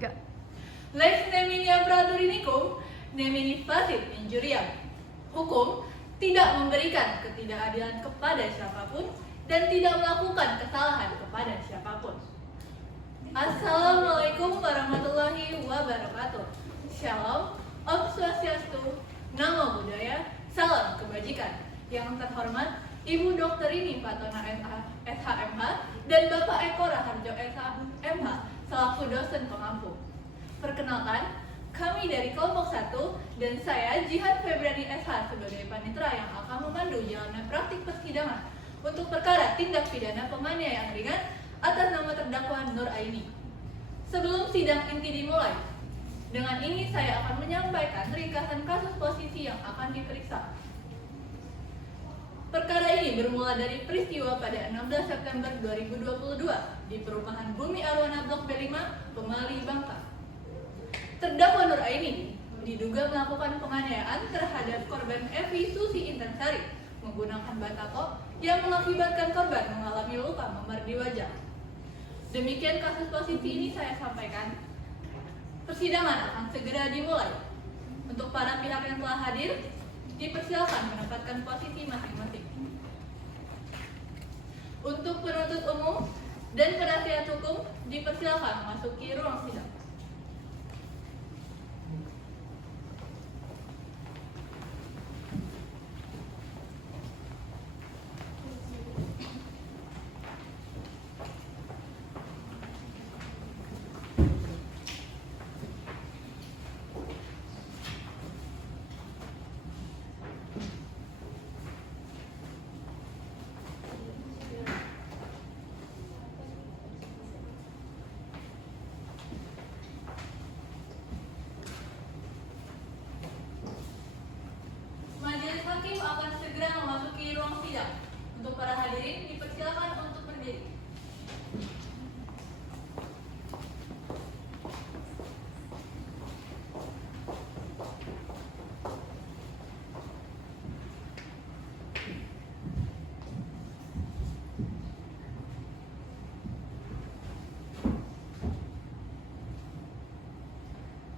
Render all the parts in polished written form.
3. Lex neminia praturinikum, nemini facit injuriam. Hukum tidak memberikan ketidakadilan kepada siapapun dan tidak melakukan kesalahan kepada siapapun. Assalamualaikum warahmatullahi wabarakatuh. Shalom, Om Swastiastu, Namo Buddhaya, salam kebajikan. Yang terhormat Ibu Dr. Rini Fatona SHMH dan Bapak Eko Raharjo SHMH selaku dosen pengampu. Perkenalkan, kami dari kelompok 1 dan saya Jihan Febriani SH sebagai panitera yang akan memandu jalannya praktik persidangan untuk perkara tindak pidana penganiayaan ringan atas nama terdakwa Nur Aini. Sebelum sidang inti dimulai, dengan ini saya akan menyampaikan ringkasan kasus posisi yang akan diperiksa. Perkara ini bermula dari peristiwa pada 16 September 2022 di perumahan Bumi Arwana Blok B5, Pemali, Bangka. Terdakwa Nur Aini diduga melakukan penganiayaan terhadap korban Evi Susi Intansari menggunakan batako yang mengakibatkan korban mengalami luka memar di wajah. Demikian kasus posisi ini saya sampaikan. Persidangan akan segera dimulai. Untuk para pihak yang telah hadir, dipersilakan menempatkan posisi masing-masing. Untuk penuntut umum dan penasihat hukum, dipersilakan memasuki ruang sidang. Majelis hakim akan segera memasuki ruang sidang. Untuk para hadirin, dipersilakan untuk berdiri.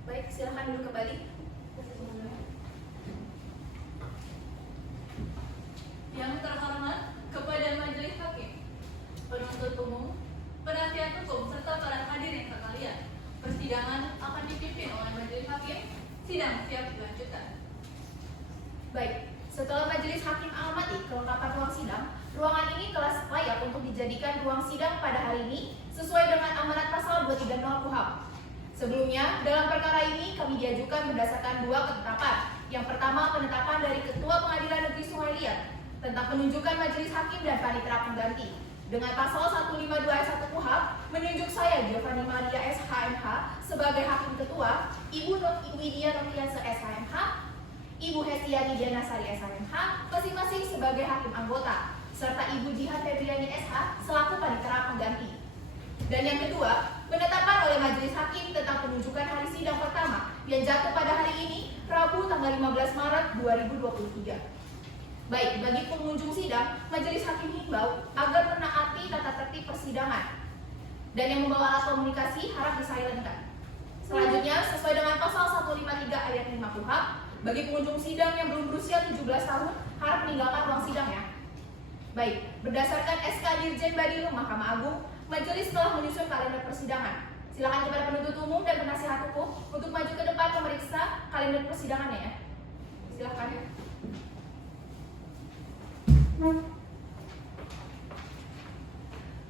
Baik, silakan duduk kembali. Yang terhormat kepada majelis hakim, penuntut umum, penasihat hukum, serta para hadirin sekalian, persidangan akan dipimpin oleh majelis hakim. Sidang siap dilanjutkan. Baik, setelah majelis hakim mengamati kelengkapan ruang sidang, ruangan ini telah layak untuk dijadikan ruang sidang pada hari ini sesuai dengan amanat pasal 230 KUHP. Sebelumnya, dalam perkara ini kami diajukan berdasarkan dua ketetapan. Yang pertama, penetapan dari Ketua Pengadilan Negeri Sungai Liat tentang penunjukan majelis hakim dan panitera pengganti. Dengan pasal 152 ayat 1 KUHP, menunjuk saya Giovanni Maria SHMH sebagai hakim ketua, Ibu Widya Noviansa SHMH, Ibu Hestiani Dianasari SHMH, masing-masing sebagai hakim anggota, serta Ibu Jihan Febriani SH selaku panitera pengganti. Dan yang kedua, penetapan oleh majelis hakim tentang penunjukan hari sidang pertama yang jatuh pada hari ini, Rabu tanggal 15 Maret 2023. Baik, bagi pengunjung sidang, majelis hakim himbau agar menaati tata tertib persidangan. Dan yang membawa alat komunikasi harap disilentkan. Selanjutnya, sesuai dengan pasal 153 ayat 5 KUHP, bagi pengunjung sidang yang belum berusia 17 tahun harap meninggalkan ruang sidang ya. Baik, berdasarkan SK Dirjen Badilu Mahkamah Agung, majelis telah menyusun kalender persidangan. Silakan kepada penuntut umum dan penasihat hukum untuk maju ke depan memeriksa kalender persidangannya ya. Silakan ya.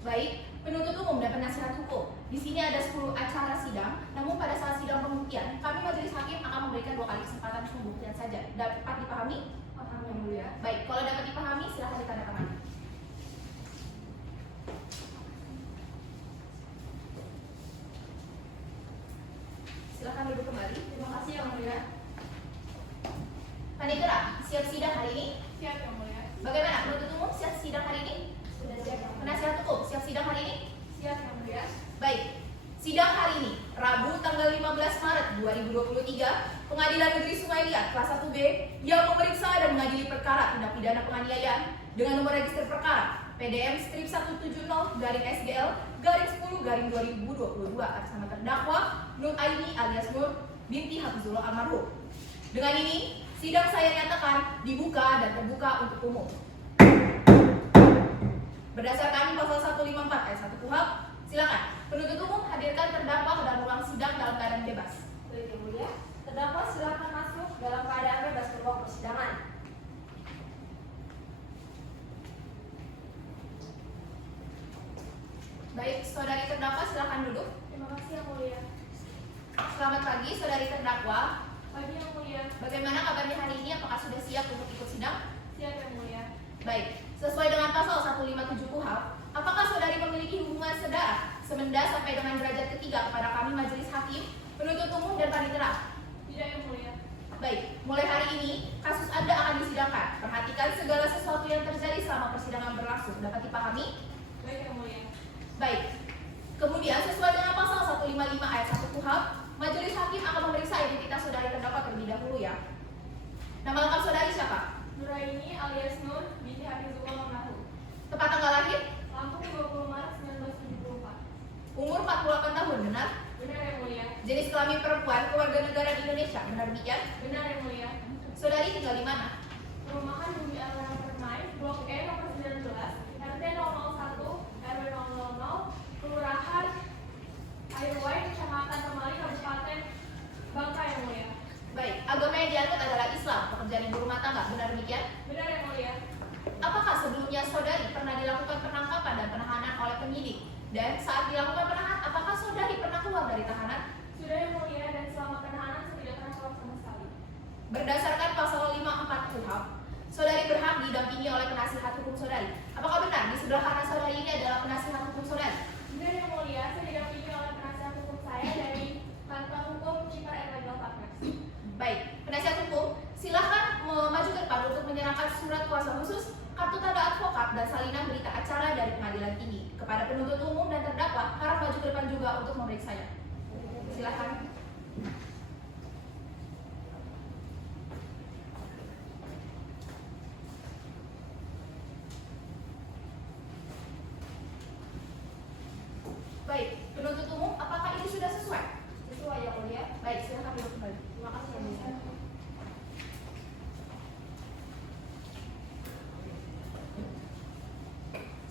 Baik, penuntut umum dan penasihat hukum. Di sini ada 10 acara sidang, namun pada saat sidang pembuktian, kami majelis hakim akan memberikan 2 kali kesempatan pembuktian saja. Dapat dipahami? Paham yang mulia. Baik, kalau dapat dipahami, silakan ditandatangani. Silakan duduk kembali. Terima kasih yang mulia. Panitera, siap sidang hari ini? Siap yang mulia. Bagaimana penuntut umum siap sidang hari ini? Sudah siap yang mulia. Penasihat hukum siap sidang hari ini? Siap yang mulia. Baik, sidang hari ini, Rabu tanggal 15 Maret 2023, Pengadilan Negeri Sungai Liat kelas 1B yang memeriksa dan mengadili perkara tindak pidana penganiayaan dengan nomor register perkara PDM strip 170/SGL/10/2022 atas nama terdakwa Nur Aini alias Nur binti Hafizullah almarhum. Dengan ini, sidang saya nyatakan dibuka dan terbuka untuk umum. Berdasarkan pasal 154 ayat 1 KUHP, silakan penuntut umum hadirkan terdakwa ke dalam ruang sidang dalam keadaan bebas. Baik, Yang Mulia, terdakwa silakan masuk dalam keadaan bebas ke ruang persidangan. Baik, saudari terdakwa silakan duduk. Terima kasih Yang Mulia. Selamat pagi, saudari terdakwa. Pagi Yang Mulia. Bagaimana kabarnya hari ini? Apakah sudah siap untuk ikut sidang? Siap Yang Mulia. Baik, sesuai dengan pasal 157 KUHP, apakah saudari memiliki hubungan saudara semenda sampai dengan derajat ketiga kepada kami majelis hakim, penuntut umum dan panitera? Tidak Yang Mulia. Baik, mulai hari ini kasus Anda akan disidangkan. Perhatikan segala sesuatu yang terjadi selama persidangan berlangsung. Dapat dipahami? Baik Yang Mulia. Baik. Kemudian sesuai dengan pasal 155 ayat 1 KUHP, majelis hakim akan memeriksa identitas saudari terdakwa terlebih dahulu ya. Nama lengkap saudari siapa? Nuraini alias Nur binti Hafizullah almarhum. Tepat tanggal lahir? Lampung 20 Maret 1974. Umur 48 tahun, benar? Benar Yang Mulia. Jenis kelamin perempuan, keluarga negara Indonesia, benar demikian? Benar Yang Mulia. Saudari tinggal di mana? Perumahan Bumi Alana Permai, Blok E nomor 19, RT 001, RW 000, Kelurahan Airway, Kecamatan Temali, Kabupaten Bangka Yang Mulia. Baik, agama yang dianut adalah Islam, pekerjaan ibu rumah tangga, benar demikian? Benar Yang Mulia. Apakah sebelumnya saudari pernah dilakukan penangkapan dan penahanan oleh penyidik? Dan saat dilakukan penahanan, apakah saudari pernah keluar dari tahanan? Sudah Yang Mulia, dan selama penahanan saya tidak pernah keluar sama sekali. Berdasarkan pasal 54 KUHP, saudari berhak didampingi oleh penasihat hukum saudari. Apakah benar di sebelah kanan saudari ini adalah penasihat hukum saudari? Benar Yang Mulia, saya didampingi oleh penasihat hukum saya dari kantor hukum Cipar Legal Partners. Baik, penasihat hukum, silakan maju ke depan untuk menyerahkan surat kuasa khusus, kartu tanda advokat, dan salinan berita acara dari pengadilan tinggi. Kepada penuntut umum dan terdakwa, harap maju ke depan juga untuk memeriksanya. Silakan. Baik, penuntut umum, apakah ini sudah sesuai? Sesuai Yang Mulia. Baik, silakan duduk kembali. Terima kasih Yang Mulia.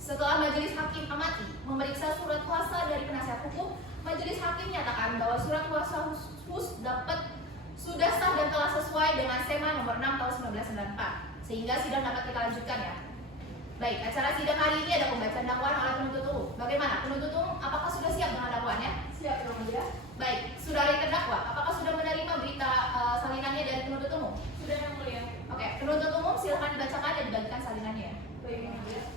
Setelah majelis hakim amati memeriksa surat kuasa dari penasihat hukum, majelis hakim menyatakan bahwa surat kuasa khusus sudah sah dan telah sesuai dengan SEMA nomor 6 tahun 1994, sehingga sidang dapat kita lanjutkan ya. Baik, acara sidang hari ini ada pembacaan dakwaan oleh penuntut umum. Bagaimana penuntut umum? Apakah sudah siap dengan dakwaannya? Siap Yang Mulia. Baik, saudari terdakwa, apakah sudah menerima berita salinannya dari penuntut umum? Sudah Yang Mulia. Oke, penuntut umum silakan dibacakan dan dibagikan salinannya ya. Baik Yang Mulia.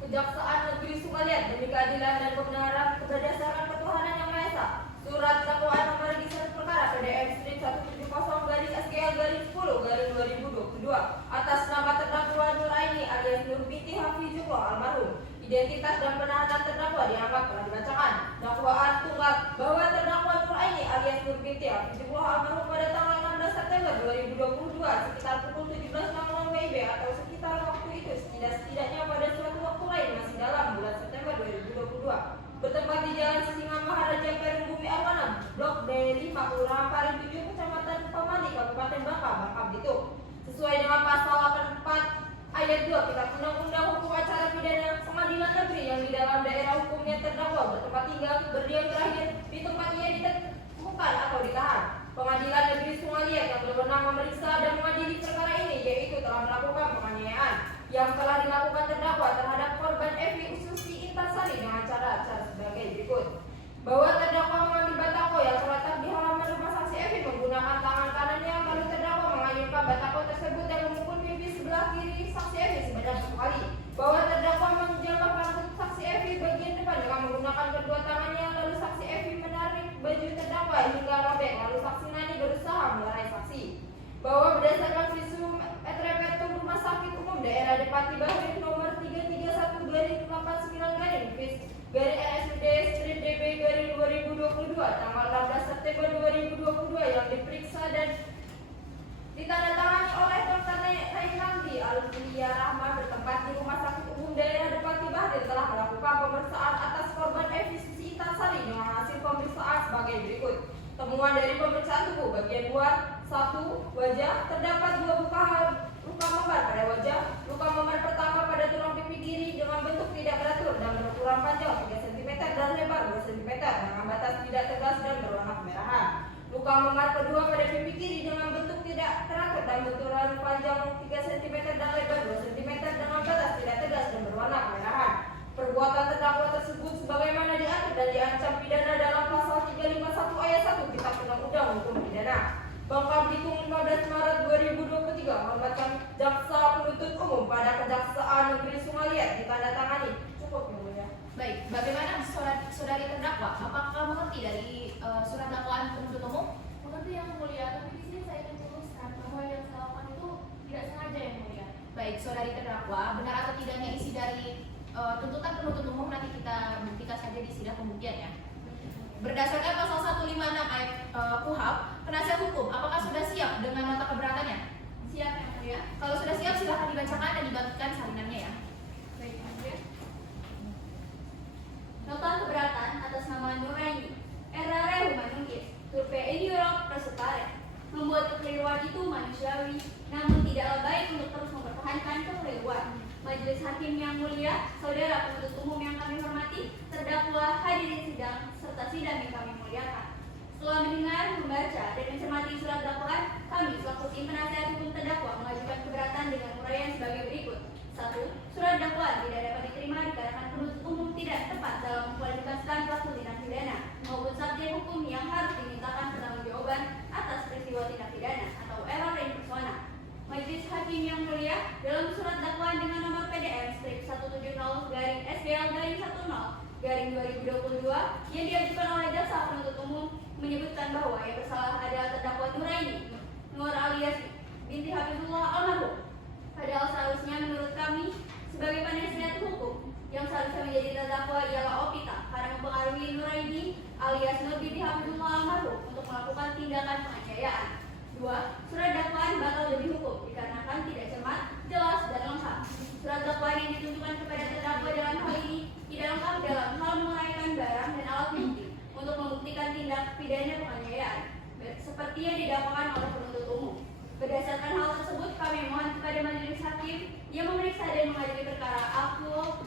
Kejaksaan Negeri Sukaliat demi keadilan dan kebenaran berdasarkan ketuhanan yang Maha Esa. Surat dakwaan nomor registrasi perkara PDM strip 170/SGL/10/2022 atas nama terdakwa Nur Aini alias Nur binti Hafizullah almarhum. Identitas dan penahanan terdakwa dianggap telah dibacakan. Dakwaan tunggal bahwa terdakwa Nur Aini alias Nur binti Hafizullah almarhum pada tanggal 16 September 2022 sekitar pukul 17.00 WIB atau sekitar waktu itu setidaknya pada suatu waktu lain masih dalam bulan September 2022 bertempat di Jalan Sisinga Maharaja Perum Bumi Arwana, Blok D5, Kelurahan Paling 7, Kecamatan Pamali, Kabupaten Bangka, Bangka Belitung. Sesuai dengan pasal 84 ayat 2 Kitab Undang-Undang Hukum Acara Pidana Pengadilan Negeri yang di dalam daerah hukumnya terdakwa bertempat tinggal, berdiam terakhir di tempat ia ditemukan atau ditahan. Pengadilan Negeri Sukaliat yang berwenang memeriksa dan mengadili perkara ini yaitu telah melakukan penganiayaan yang telah dilakukan terdakwa terhadap korban Evi Ususi Intasari dengan cara sebagai berikut. Bahwa terdakwa mengambil batako yang terletak di halaman rumah saksi Evi menggunakan tangan kanannya, lalu terdakwa mengayunkan batako tersebut dan memukul pipi sebelah kiri saksi Evi sebanyak 1 kali. Bahwa terdakwa menjambak rambut saksi Evi bagian depan dengan menggunakan kedua tangannya, lalu saksi Evi menarik baju terdakwa hingga robek, lalu saksi Nani berusaha melerai saksi. Bahwa berdasarkan visum et repertum Rumah Sakit Umum Daerah Depati Bahri nomor 331/59/RSUD Street DB 2022 tanggal 16 September 2022 yang diperiksa dan ditandatangani oleh Dr. Nailandi Alfiya Rahma bertempat di Rumah Sakit Umum Daerah Depati Bahdir telah melakukan pemeriksaan atas korban Evi Susi Intasari dengan hasil pemeriksaan sebagai berikut. Temuan dari pemeriksaan tubuh bagian luar: 1. Wajah, terdapat 2 luka memar pada wajah. Luka memar pertama pada tulang pipi kiri dengan bentuk tidak teratur dan berukuran panjang 3 cm dan lebar 2 cm dengan batas tidak tegas dan berwarna kemerahan. Luka memar kedua pada pipi kiri dengan bentuk tidak teratur dan berukuran panjang 3 cm dan lebar 2 cm dengan batas tidak tegas dan berwarna kemerahan. Perbuatan terdakwa tersebut sebagaimana diatur dan diancam pidana dalam pasal 351 ayat 1 Kitab Undang-Undang Hukum Pidana. Bangka Belitung 15 Maret 2023 mengamankan jaksa penuntut umum pada Kejaksaan Negeri Sumaliat ditandatangani. Cukup, Yang Mulia. Baik, bagaimana saudari terdakwa? Apakah kamu mengerti dari surat dakwaan penuntut umum? Mengerti Yang Mulia, tapi di sini saya ingin meluruskan bahwa yang saya lakukan itu tidak sengaja Yang Mulia. Baik, saudari terdakwa, benar atau tidaknya isi dari tuntutan penuntut umum nanti kita buktikan saja di sidang pembuktian ya. Berdasarkan pasal 156 ayat KUHP, penasihat hukum, apakah sudah siap dengan nota keberatannya? Siap Yang Mulia. Kalau sudah siap, silahkan dibacakan dan dibagikan salinannya ya. Baik Yang Mulia. Nota keberatan atas nama Nuraini, Errare Humanungkis, Turpe Ediorok Presutare. Membuat kekeliruan itu manusiawi, namun tidaklah baik untuk terus mempertahankan kekeliruan. Majelis Hakim yang mulia, saudara penuntut umum yang kami hormati, terdakwa, hadirin sidang, serta sidang yang kami muliakan. Setelah mendengar, membaca, dan mencermati surat dakwaan, kami selaku tim penasihat hukum terdakwa mengajukan keberatan dengan uraian sebagai berikut. 1. Surat dakwaan tidak dapat diterima dikarenakan penuntut umum tidak tepat dalam mengkualifikasikan pelaku tindak pidana maupun subjek hukum yang harus dimintakan pertanggungjawaban atas peristiwa tindak pidana atau error in persona. Majelis Hakim yang mulia, dalam surat dakwaan dengan nomor PDM strip 170/SBL-10/2022 yang diajukan oleh jaksa penuntut umum menyebutkan bahwa yang bersalah adalah terdakwa Nuraini Nur alias binti Hafizullah almarhum. Padahal seharusnya menurut kami sebagai penasihat hukum yang seharusnya menjadi terdakwa ialah Opita karena mempengaruhi Nuraini alias Nur binti Hafizullah almarhum untuk melakukan tindakan penganiayaan. 2. Surat dakwaan batal demi hukum dikarenakan tidak cermat, jelas, dan lengkap. Surat dakwaan yang ditunjukkan kepada terdakwa dalam hal ini tidak lengkap dalam hal menguraikan barang dan alat bukti untuk membuktikan tindak pidana penganiayaan seperti yang didakwakan oleh penuntut umum. Berdasarkan hal tersebut, kami mohon kepada majelis hakim yang memeriksa dan mengadili perkara aku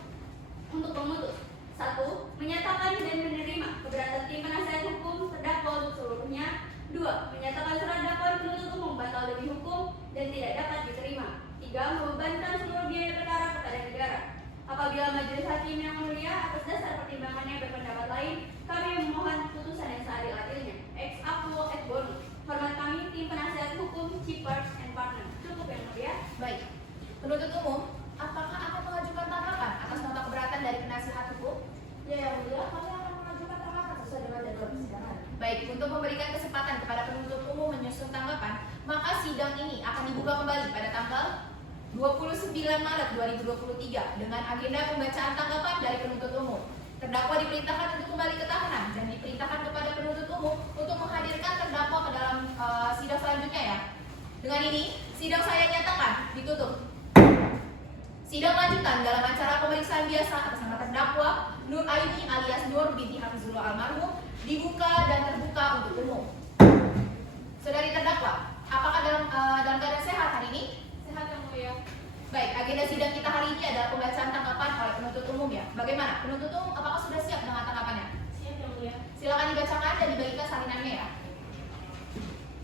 untuk memutus. 1. Menyatakan dan menerima keberatan tim penasihat hukum terdakwa untuk seluruhnya. 2. Menyatakan surat dakwaan penuntut umum batal demi hukum dan tidak dapat diterima. 3. Membebankan seluruh biaya perkara kepada negara. Apabila majelis hakim yang mulia atas dasar pertimbangannya berpendapat lain, kami memohon putusan yang seadil-adilnya. Ex aquo et bonus. Hormat kami, tim penasihat hukum, Chippers and Partner. Cukup Yang Mulia. Baik, penuntut umum, apakah akan mengajukan tanggapan atas nota keberatan dari penasihat hukum? Ya Yang Mulia, kami akan mengajukan tanggapan sesuai dengan jadwal persidangan. Baik, untuk memberikan kesempatan kepada penuntut umum menyusun tanggapan, maka sidang ini akan dibuka kembali pada tanggal 29 Maret 2023 dengan agenda pembacaan tanggapan dari penuntut umum. Terdakwa diperintahkan untuk kembali ke tahanan dan diperintahkan kepada penuntut umum untuk menghadirkan terdakwa ke dalam sidang selanjutnya ya. Dengan ini, sidang saya nyatakan ditutup. Sidang lanjutan dalam acara pemeriksaan biasa atas nama terdakwa Nur Aini alias Nur binti Hafizullah almarhum dibuka dan terbuka untuk umum. Saudari terdakwa, apakah dalam keadaan sehat hari ini? Sehat Yang Mulia. Baik, agenda sidang kita hari ini adalah pembacaan tanggapan oleh penuntut umum ya. Bagaimana? Penuntut umum apakah sudah siap dengan tanggapannya? Siap Yang Mulia. Silakan dibacakan dan dibagikan salinannya ya.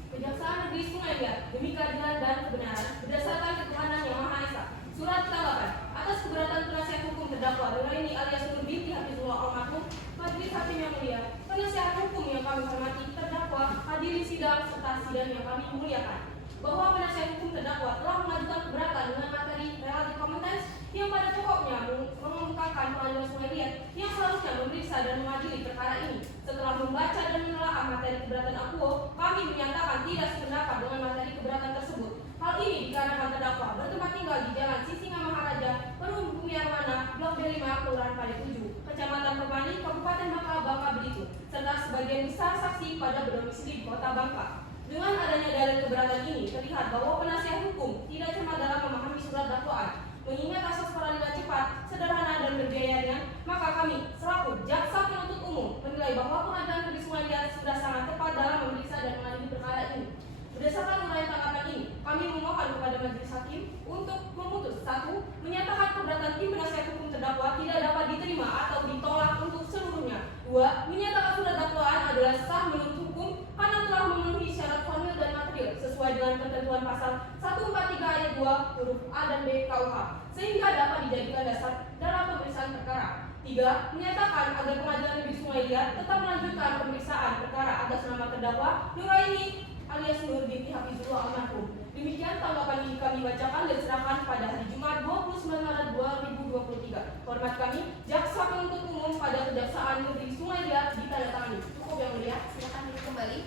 Kejaksaan Negeri Sumaliat demi keadilan dan kebenaran berdasarkan ketuhanan Yang Maha Esa. Surat tanggapan atas keberatan penasihat hukum terdakwa Nuraini alias Nur binti Hafizullah almarhum. Majelis Hakim yang mulia, penasihat hukum yang kami hormati, terdakwa, hadirin sidang serta sidang yang kami muliakan, bahwa penasihat hukum terdakwa telah mengajukan keberatan dengan materi related contents yang pada pokoknya mengemukakan pengadilan Sumaliat yang seharusnya memeriksa dan mengadili perkara ini. Setelah membaca dan menelaah materi keberatan akuo, kami menyatakan tidak sependapat dengan materi keberatan tersebut. Hal ini dikarenakan terdakwa bertempat tinggal di Jalan Sisinga Maharaja, Perum Bumi Arwana, Blok D5, Kelurahan Pade 7, Kecamatan Pepani, Kabupaten Bangka Belitung, serta sebagian besar saksi pada berdomisili di Kota Bangka. Dengan adanya dalil keberatan ini, terlihat bahwa penasihat hukum tidak cermat dalam memahami surat dakwaan. Mengingat asas peradilan cepat, sederhana dan berbiaya ringan, maka kami selaku jaksa penuntut umum menilai bahwa Pengadilan Negeri Sungai Liat sudah sangat tepat dalam memeriksa dan mengadili perkara ini. Berdasarkan uraian tanggapan ini, kami memohon kepada majelis hakim untuk memutus: 1. Menyatakan keberatan tim penasihat hukum terdakwa tidak dapat diterima atau ditolak untuk seluruhnya. 2. Menyatakan surat dakwaan adalah sah menurut hukum karena telah memenuhi syarat formil dan material sesuai dengan ketentuan pasal 143 ayat 2 huruf A dan B KUH, sehingga dapat dijadikan dasar dalam pemeriksaan perkara. 3. Menyatakan agar Pengadilan Negeri Sungai Liat tetap melanjutkan pemeriksaan perkara atas nama terdakwa Nuraini alias Nur binti Hafizullah almarhum. Demikian tanggapan ini kami bacakan dan serahkan pada hari Jumat 29 Maret 2023. Hormat kami, Jaksa Penuntut Umum pada Kejaksaan Negeri Sungai Liat ditandatangani. Cukup yang mulia. Silakan duduk kembali.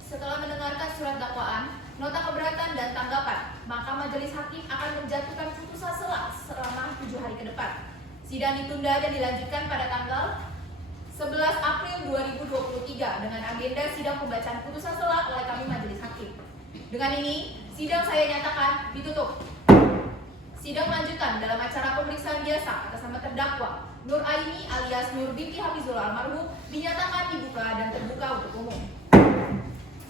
Setelah mendengarkan surat dakwaan, nota keberatan dan tanggapan, maka majelis hakim akan menjatuhkan putusan sela selama 7 hari ke depan. Sidang ditunda dan dilanjutkan pada tanggal 11 April 2023 dengan agenda sidang pembacaan putusan sela oleh kami majelis hakim. Dengan ini, sidang saya nyatakan ditutup. Sidang lanjutan dalam acara pemeriksaan biasa atas nama terdakwa Nur Aini alias Nur binti Hafizullah almarhum dinyatakan dibuka dan terbuka untuk umum.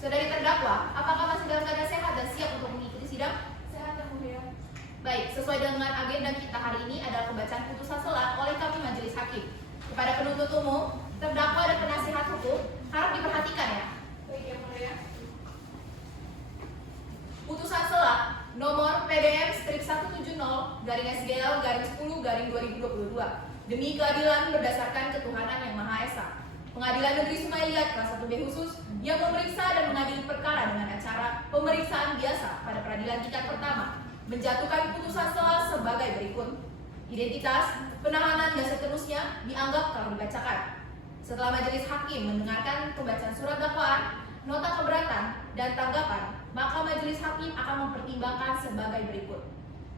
Saudari terdakwa, apakah masih dalam keadaan sehat dan siap untuk mengikuti sidang? Sehat yang mulia. Baik, sesuai dengan agenda kita hari ini adalah pembacaan putusan sela oleh kami majelis hakim. Kepada penuntut umum, terdakwa dan penasihat hukum harap diperhatikan ya. Baik yang mulia. Putusan sela nomor PDM strip 170/SGL/10/2022 demi keadilan berdasarkan ketuhanan yang Maha Esa. Pengadilan Negeri Sungai Liat kelas 1B khusus yang memeriksa dan mengadili perkara dengan acara pemeriksaan biasa pada peradilan tingkat pertama menjatuhkan putusan sela sebagai berikut. Identitas, penahanan, dan seterusnya dianggap telah dibacakan. Setelah majelis hakim mendengarkan pembacaan surat dakwaan, nota keberatan, dan tanggapan, maka majelis hakim akan mempertimbangkan sebagai berikut.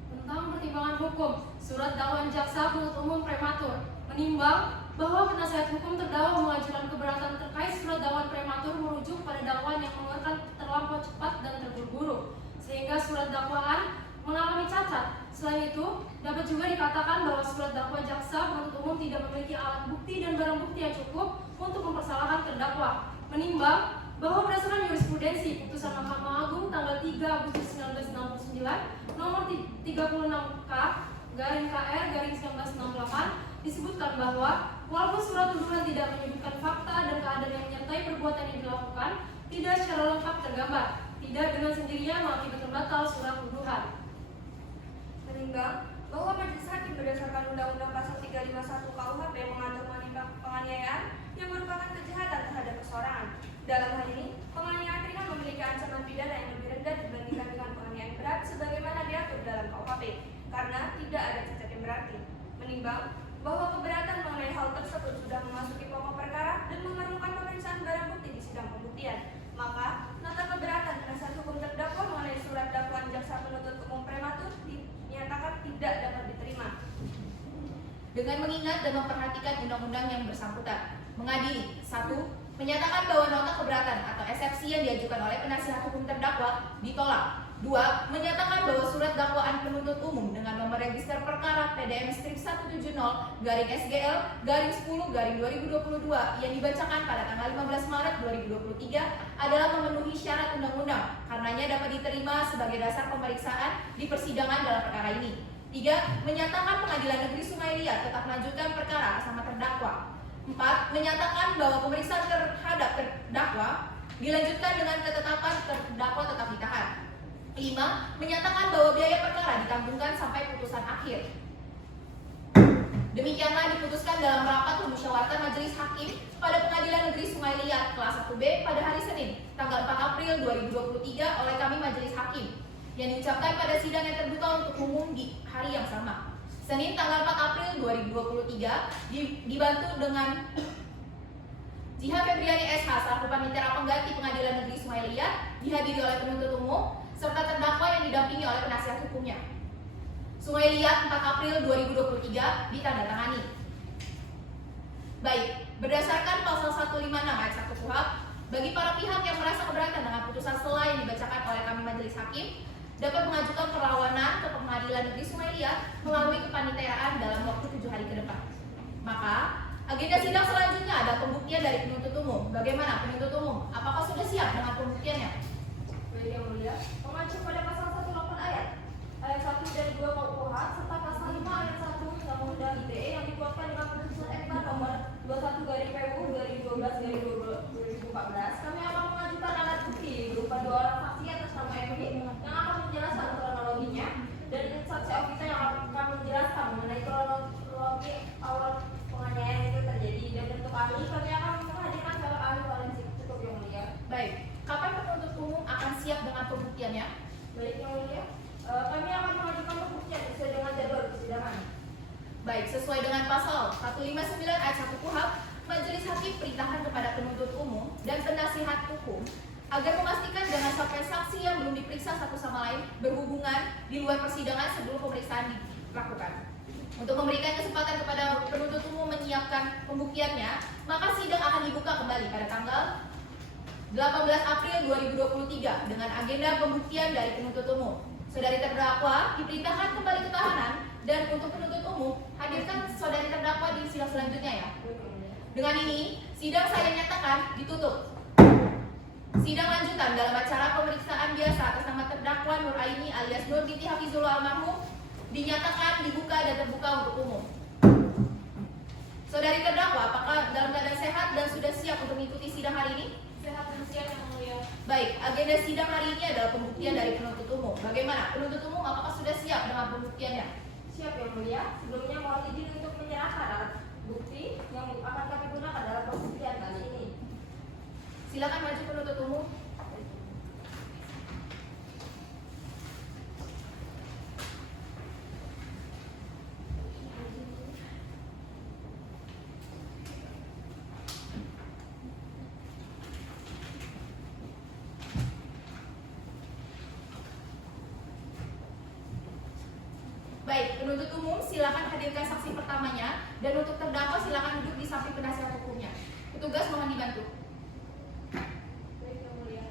Tentang pertimbangan hukum, surat dakwaan jaksa penuntut umum prematur menimbang bahwa penasihat hukum terdakwa mengajukan keberatan terkait surat dakwaan prematur merujuk pada dakwaan yang mengeluarkan terlampau cepat dan terburu-buru, sehingga surat dakwaan mengalami cacat. Selain itu, dapat juga dikatakan bahwa surat dakwaan jaksa penuntut umum tidak memiliki alat bukti dan barang bukti yang cukup untuk mempersalahkan terdakwa. Menimbang bahwa berdasarkan jurisprudensi putusan Mahkamah Agung tanggal 3 Agustus 1969 nomor 36K/KR/1968 disebutkan bahwa walaupun surat tuduhan tidak menyebutkan fakta dan keadaan yang menyertai perbuatan yang dilakukan, tidak secara lengkap tergambar, tidak dengan sendirinya mengakibatkan batal surat tuduhan. Menimbang bahwa majelis hakim berdasarkan Undang-Undang Pasal 351 KUHP mengatur penganiayaan yang merupakan kejahatan terhadap perseorangan. Dalam hal ini, penganiayaan ringan memiliki ancaman pidana yang lebih rendah dibandingkan dengan penganiayaan berat sebagaimana diatur dalam KUHP karena tidak ada cacat yang berarti. Menimbang bahwa keberatan mengenai hal tersebut sudah memasuki pokok perkara dan memerlukan pemeriksaan barang bukti di sidang pembuktian, maka nota keberatan penasihat hukum terdakwa mengenai surat dakwaan jaksa penuntut umum prematur dinyatakan tidak dapat diterima. Dengan mengingat dan memperhatikan undang-undang yang bersangkutan, mengadili 1. Menyatakan bahwa nota keberatan atau eksepsi yang diajukan oleh penasihat hukum terdakwa ditolak. 2. Menyatakan bahwa surat dakwaan penuntut umum dengan nomor register perkara PDM strip 170/SGL/10/2022 yang dibacakan pada tanggal 15 Maret 2023 adalah memenuhi syarat undang-undang, karenanya dapat diterima sebagai dasar pemeriksaan di persidangan dalam perkara ini. 3. Menyatakan Pengadilan Negeri Sungai Liat tetap melanjutkan perkara atas nama terdakwa. 4. Menyatakan bahwa pemeriksaan terhadap terdakwa dilanjutkan dengan ketetapan terdakwa tetap ditahan. 5. Menyatakan bahwa biaya perkara ditanggungkan sampai putusan akhir. Demikianlah diputuskan dalam rapat pemusyawaratan majelis hakim pada Pengadilan Negeri Sungai Liat kelas 1B pada hari Senin, tanggal 4 April 2023 oleh kami majelis hakim, yang diucapkan pada sidang yang terbuka untuk umum di hari yang sama. Senin tanggal 4 April 2023 dibantu dengan Jiha Febriani SH selaku panitera pengganti Pengadilan Negeri Sungai Liat, dihadiri oleh penuntut umum serta terdakwa yang didampingi oleh penasihat hukumnya. Sungai Liat 4 April 2023 ditandatangani. Baik, berdasarkan pasal 156 ayat 1 KUHP, bagi para pihak yang merasa keberatan dengan putusan sela yang dibacakan oleh kami majelis hakim dapat mengajukan perlawanan ke Pengadilan Negeri Sungai Liat melalui kepaniteraan dalam waktu 7 hari ke depan. Maka, agenda sidang selanjutnya ada pembuktian dari penuntut umum. Bagaimana penuntut umum? Apakah sudah siap dengan pembuktiannya? Baik yang mulia, mengacu pada pasal 18 ayat 1 dan 2 KUH serta pasal 5 ayat 1 Undang-Undang ITE yang dikuatkan dengan Putusan MK nomor 21/PU 2012/2014, kami akan mengajukan alat bukti berupa 2 orang saksi atas nama MD yang akan menjelaskan kronologinya dan saksi Ovita yang akan menjelaskan mengenai kronologi awal penganiayaan itu terjadi. Dan bentuk ahli, kami akan menghadirkan salah ahli forensik. Cukup yang mulia. Baik, kapan penuntut umum akan siap dengan pembuktiannya? Baik yang mulia, kami akan mengajukan pembuktian sesuai dengan jadwal persidangan. Baik, sesuai dengan pasal 159 ayat 1 KUHP, Majelis Hakim perintahkan kepada penuntut umum dan penasihat hukum agar memastikan jangan sampai saksi yang belum diperiksa satu sama lain berhubungan di luar persidangan sebelum pemeriksaan dilakukan. Untuk memberikan kesempatan kepada penuntut umum menyiapkan pembuktiannya, maka sidang akan dibuka kembali pada tanggal 18 April 2023 dengan agenda pembuktian dari penuntut umum. Saudari terdakwa diperintahkan kembali ke tahanan dan untuk penuntut umum hadirkan saudari terdakwa di sidang selanjutnya ya. Dengan ini, sidang saya nyatakan ditutup. Sidang lanjutan dalam acara pemeriksaan biasa atas nama terdakwa Nur Aini alias Nur binti Hafizullah almarhum dinyatakan dibuka dan terbuka untuk umum. Saudari terdakwa, apakah dalam keadaan sehat dan sudah siap untuk mengikuti sidang hari ini? Sehat dan siap yang mulia. Baik, agenda sidang hari ini adalah pembuktian dari penuntut umum. Bagaimana? Penuntut umum apakah sudah siap dengan pembuktiannya? Siap yang mulia, sebelumnya mohon izin untuk menyerahkan alat bukti yang akan kami gunakan dalam pembuktian kali ini. Silakan maju penuntut umum. Baik, penuntut umum silakan hadirkan saksi pertamanya dan untuk terdakwa silakan duduk di samping penasihat hukumnya. Petugas mohon dibantu. Baik yang mulia.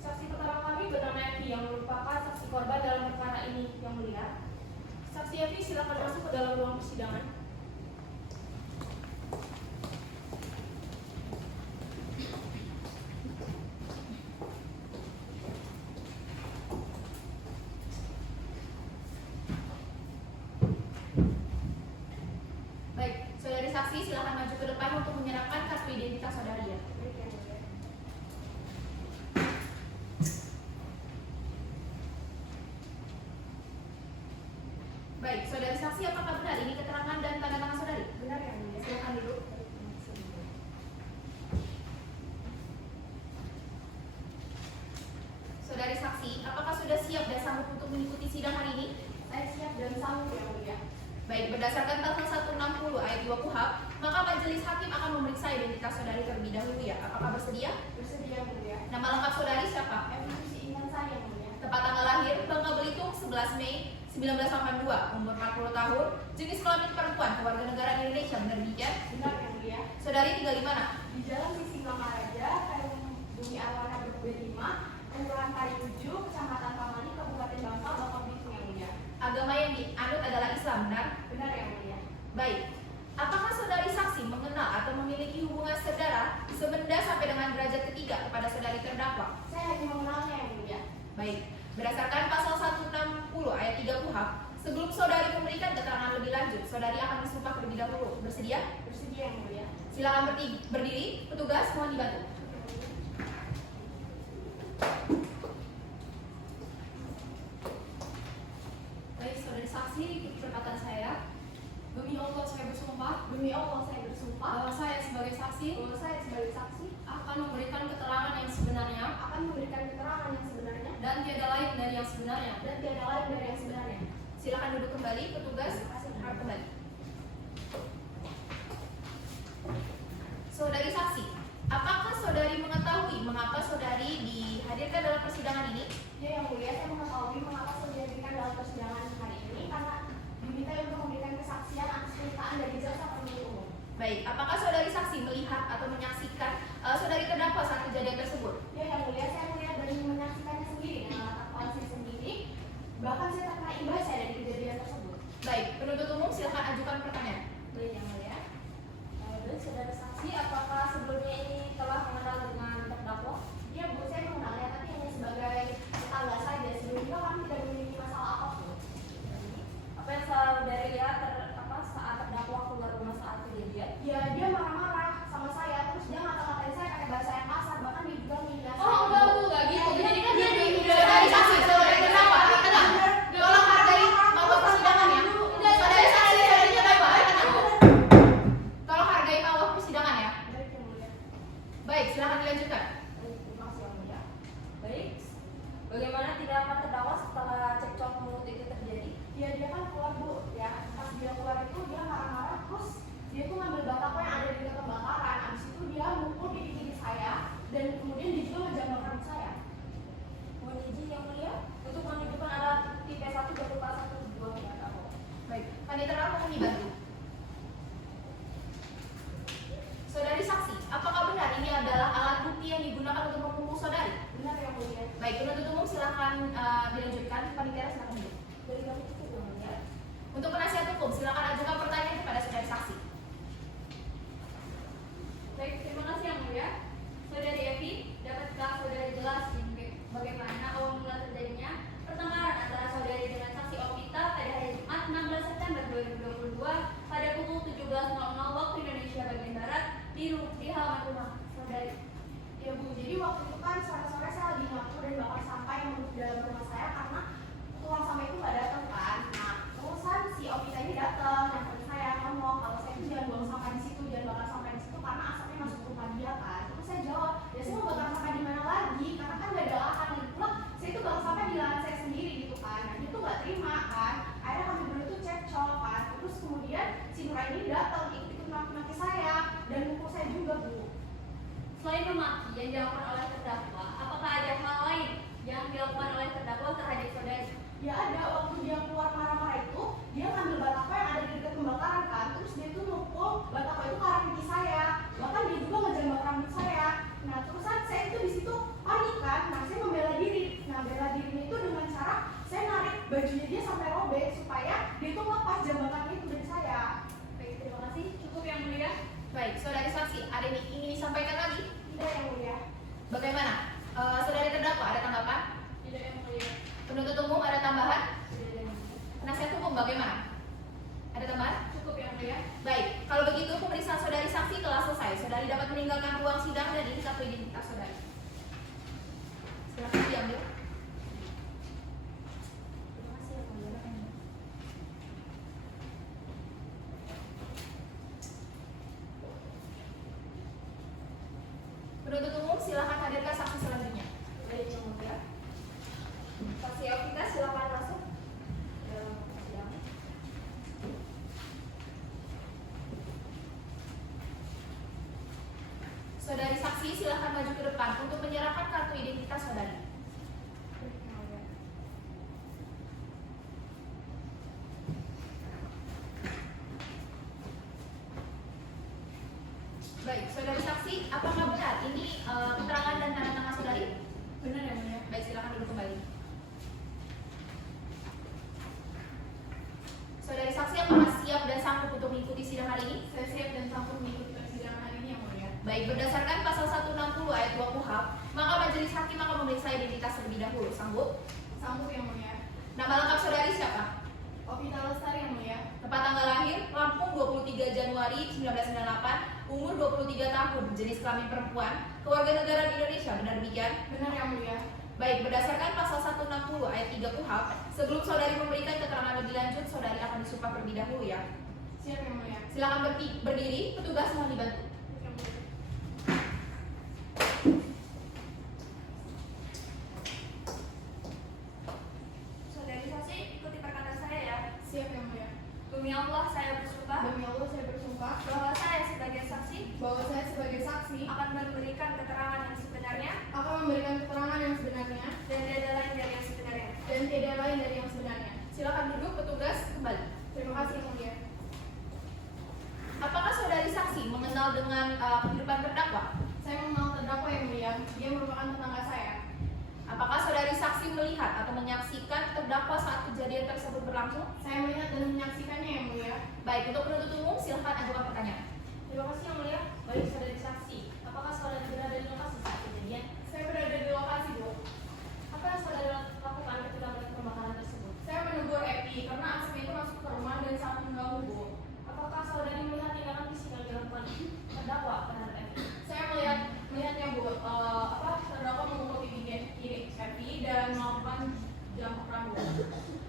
Saksi pertama kami bernama Evi yang merupakan saksi korban dalam perkara ini yang mulia. Saksi Evi silakan masuk ke dalam ruang persidangan. Baik, saudari saksi silakan maju ke depan untuk menyerahkan kartu identitas saudari ya. Baik yang mulia. Baik, saudari saksi apakah benar ini keterangan dan tanda tangan saudari? Benar yang mulia. Silakan duduk. Saudari saksi, apakah sudah siap dan sanggup untuk mengikuti sidang hari ini? Saya siap dan sanggup yang mulia. Baik, berdasarkan pasal 160 ayat 2 KUHP, maka majelis hakim akan memeriksa identitas saudari terlebih dahulu ya. Apakah bersedia? Bersedia yang mulia. Nama lengkap saudari siapa? Evi Susi Intan saya yang mulia. Tepat tanggal lahir, Bangka Belitung 11 Mei 1982, umur 40 tahun, jenis kelamin perempuan, keluarga negara Indonesia, benar demikian? Benar yang mulia. Saudari tinggal di mana? Di Jalan Sisingamaraja, Kayung Bumi Alwana BB5, Kelurahan Pariuju, Kecamatan Pamani, Kabupaten Bangka, Bangka Belitung yang mulia. Agama yang dianut adalah Islam, benar? Benar yang mulia. Baik. Apakah saudari saksi mengenal atau memiliki hubungan saudara sebenda sampai dengan derajat ketiga kepada saudari terdakwa? Saya hanya mengenalnya yang mulia. Baik. Berdasarkan pasal 160 ayat 3 KUHP, sebelum saudari memberikan keterangan lebih lanjut, saudari akan disumpah terlebih dahulu. Bersedia? Bersedia yang mulia. Silakan berdiri. Petugas mohon dibantu. Baik, saudari saksi, ikuti perkataan saya. Demi Allah saya bersumpah. Demi Allah saya bersumpah Bahwa saya sebagai saksi bahwa saya sebagai saksi akan memberikan keterangan yang sebenarnya akan memberikan keterangan yang sebenarnya dan tiada lain dari yang sebenarnya. dan tiada lain dari yang sebenarnya. Silakan duduk kembali, petugas harap kembali. Saudari saksi, apakah saudari mengetahui mengapa saudari dihadirkan dalam persidangan ini? Ya yang mulia, saya mengetahui mengapa saya dihadirkan dalam persidangan hari ini karena diminta untuk memberikan kesaksian atas pernyataan dari jaksa penuntut umum. Baik, apakah saudari saksi melihat atau menyaksikan saudari terdakwa saat kejadian tersebut? Ya yang mulia, saya melihat dan menyaksikannya sendiri dengan mata kepala saya sendiri. Bahkan saya terkena imbas saya dari kejadian tersebut. Baik, penuntut umum silakan ajukan pertanyaan. Baik, yang mulia. Baik, saudara saksi, apakah sebelumnya ini telah mengenal dengan terdakwa? Ya Bu, saya mengenalnya tapi hanya sebagai tetangga saja. Sebelumnya kami tidak memiliki masalah apapun. Apa yang saudari lihat saat terdakwa keluar rumah saat kejadian? Ya dia marah-marah sama saya, terus dia ngata-ngatain saya pakai bahasa yang kasar, bahkan dia juga menghina saya. Oh enggak Bu, enggak gitu. Jadi kan dia Saudari saksi, saudari terdakwa, tenang. Tolong hargai mawar persidangan ya. Saudari saksi, saudari terdakwa, tenang. Tolong hargai mawar persidangan ya. Baik, yang mulia. Baik, silakan dilanjutkan. Baik, terima kasih yang mulia. Baik, bagaimana tindakan terdakwa setelah cekcok mulut itu terjadi? Ya dia kan keluar Bu, ya pas dia keluar itu dia marah-marah, terus dia tuh ngambil batako yang ada di dekat pembakaran. Abis itu dia mukul gigi saya dan kemudian dia juga ngejambak rambut saya. Mohon izin yang mulia untuk menunjukkan alat bukti P1 berupa 1 buah terdakwa. Baik, panitera mohon dibantu. Saudari saksi, apakah benar ini adalah alat bukti yang digunakan untuk memukul saudari? Benar yang mulia. Baik, penuntut umum silakan dilanjutkan. Panitera silakan dulu. Dari kami cukup yang mulia. Untuk penasihat hukum silakan ajukan pertanyaan kepada saudari saksi. Baik, terima kasih yang mulia. Saudari Evi, dapatkah saudari jelaskan bagaimana awal mula terjadinya pertengkaran antara saudari dengan saksi Opita pada hari Jumat 16 September 2022 pada pukul 17.00 waktu Indonesia bagian Barat di halaman rumah saudari? Ya Bu, jadi waktu itu kan sore-sore saya lagi nyapu dan bakar sampah yang menuju dalam rumah saya karena tukang sampah itu nggak datang kan. Nah, terusan si Opita ini datang dan saya ngomong kalau saya itu jangan buang sampah di situ, jangan bakar sampah di situ karena asapnya masuk ke rumah dia kan. Terus saya jawab, ya saya mau bakar sampah di mana lagi? Karena kan nggak ada lahan lagi pula. Saya itu bakar sampah di lahan saya sendiri gitu kan. Nah, dia tuh nggak terima kan. Akhirnya kami berdua tuh cekcok kan. Terus kemudian si Nuraini datang ikut-ikut maki-maki saya dan mukul saya juga Bu. Selain memaki yang dilakukan oleh terdakwa, apakah ada hal lain yang dilakukan oleh terdakwa terhadap saudari? Ya ada, waktu dia keluar marah-marah itu, dia ngambil batako yang ada di dekat pembakaran kan, terus dia tuh mukul batako itu ke arah pipi saya, bahkan dia juga ngejambak rambut saya. Nah terusan saya itu di situ panik kan, nah saya membela diri. Nah bela dirinya itu dengan cara saya narik bajunya dia sampai robek supaya dia tuh lepas jambakannya itu dari saya. Baik, terima kasih. Cukup yang mulia. Baik, saudari saksi, ada yang ingin disampaikan lagi? Tidak yang mulia. Bagaimana? Saudari terdakwa ada tanggapan? Tidak yang mulia. Penuntut umum ada tambahan? Tidak yang mulia. Penasihat hukum bagaimana? Ada tambahan? Cukup yang mulia. Baik, kalau begitu pemeriksaan saudari saksi telah selesai. Saudari dapat meninggalkan ruang sidang dan ini kartu identitas saudari. Silakan diambil. Terima kasih yang mulia. Penuntut umum silakan hadirkan saksi selanjutnya. Baik, yang mulia. Saksi Opita silakan masuk dalam persidangan. Saudari saksi silakan maju ke depan untuk menyerahkan kartu identitas saudari. Baik, saudari saksi, apakah benar ini keterangan dan tanda tangan saudari? Benar yang mulia. Baik, silakan duduk kembali. Saudari saksi, apakah siap dan sanggup untuk mengikuti sidang hari ini? Saya siap dan sanggup mengikuti persidangan hari ini yang mulia. Baik, berdasarkan pasal 160 ayat 2 KUHP, maka majelis hakim akan memeriksa identitas terlebih dahulu. Sanggup? Sanggup yang mulia. Nama lengkap saudari siapa? Opita Lestari yang mulia. Tepat tanggal lahir, Lampung 23 Januari 1998, umur 23 tahun, jenis kelamin perempuan, kewarganegaraan Indonesia, benar demikian? Benar yang mulia. Baik, berdasarkan pasal 160 ayat 3 KUHP, sebelum saudari memberikan keterangan lebih lanjut, saudari akan disumpah terlebih dahulu ya. Siap yang mulia. Silakan berdiri, petugas mohon dibantu. Yang mulia. Saudari saksi, ikuti perkataan saya ya. Siap yang mulia. Demi Allah saya bersumpah Demi Allah saya bersumpah bahwa saya sebagai saksi bahwa saya sebagai saksi akan memberikan keterangan yang sebenarnya akan memberikan keterangan yang sebenarnya dan tiada lain dari yang sebenarnya. dan tidak lain dari yang sebenarnya. Silakan duduk, petugas kembali. Terima kasih yang mulia. Apakah saudari saksi mengenal dengan kehidupan terdakwa? Saya mengenal kejadian tersebut berlangsung? Saya melihat dan menyaksikannya yang mulia. Baik, untuk penuntut umum silahkan ajukan pertanyaan. Terima kasih yang mulia. Baik saudari saksi, apakah saudari berada di lokasi saat kejadian? Saya berada di lokasi, Bu. Apa yang saudari lakukan ketika melihat pembakaran tersebut? Saya menegur Epi karena asap itu masuk ke rumah dan sangat mengganggu, Bu. Apakah saudari melihat tindakan fisik yang dilakukan terdakwa terhadap Epi? Saya melihatnya, Bu. Terdakwa memukul pipi kiri Epi dan melakukan jambak rambut.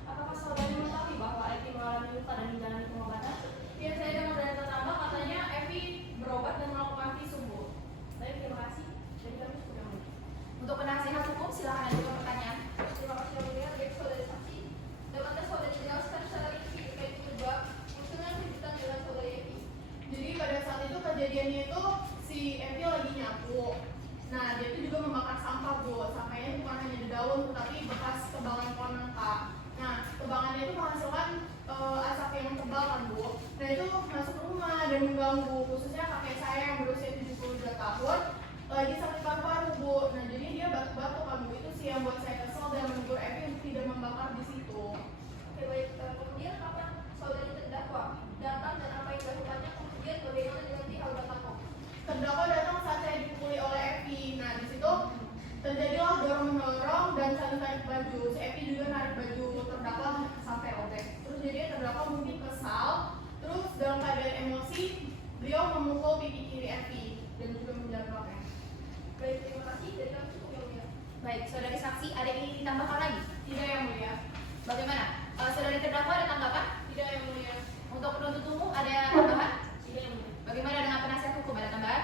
Apakah saudari mengetahui bahwa Epi mengalami luka dan menjalani pengobatan? Ya, saya dengar dari tetangga katanya Epi berobat dan melakukan visum, Bu. Baik, terima kasih. Jadi kami sudah mulai. Untuk penasihat hukum silahkan ajukan pertanyaan. Terima kasih yang mulia. Baik saudari saksi, dapatkah saudari jelaskan secara rinci terkait penyebab munculnya keributan dengan saudari Epi? Jadi pada saat itu kejadiannya itu si Epi lagi nyapu. Nah, dia itu juga membakar sampah, Bu. Sampahnya bukan hanya di daun, tetapi bekas tebangan pohon nangka. Nah, tebangannya itu menghasilkan asap yang tebal kan, Bu. Nah, itu masuk ke rumah dan mengganggu, khususnya kakek saya yang berusia 72 tahun lagi sakit paru-paru, Bu. Nah, jadi dia batuk-batuk kan, Bu. Itu sih yang buat saya kesel dan menegur Epi untuk tidak membakar di situ. Oke baik, kemudian kapan saudari terdakwa datang dan apa yang dilakukannya, kemudian bagaimana dengan pihak datang? Terdakwa datang saat saya dipukuli oleh Epi. Nah, di situ terjadilah dorong-mendorong dan saling tarik baju. Si Epi juga narik baju terdakwa sampai robek. Terus jadi terdakwa mungkin kesal. Terus dalam keadaan emosi, beliau memukul pipi kiri Epi dan juga menjambaknya. Baik, terima kasih. Dari kami cukup yang mulia. Baik, saudari saksi, ada yang ingin ditambahkan lagi? Tidak yang mulia. Bagaimana? Saudari terdakwa ada tanggapan? Tidak yang mulia. Untuk penuntut umum ada tambahan? Tidak yang mulia. Bagaimana dengan penasihat hukum? Ada tambahan?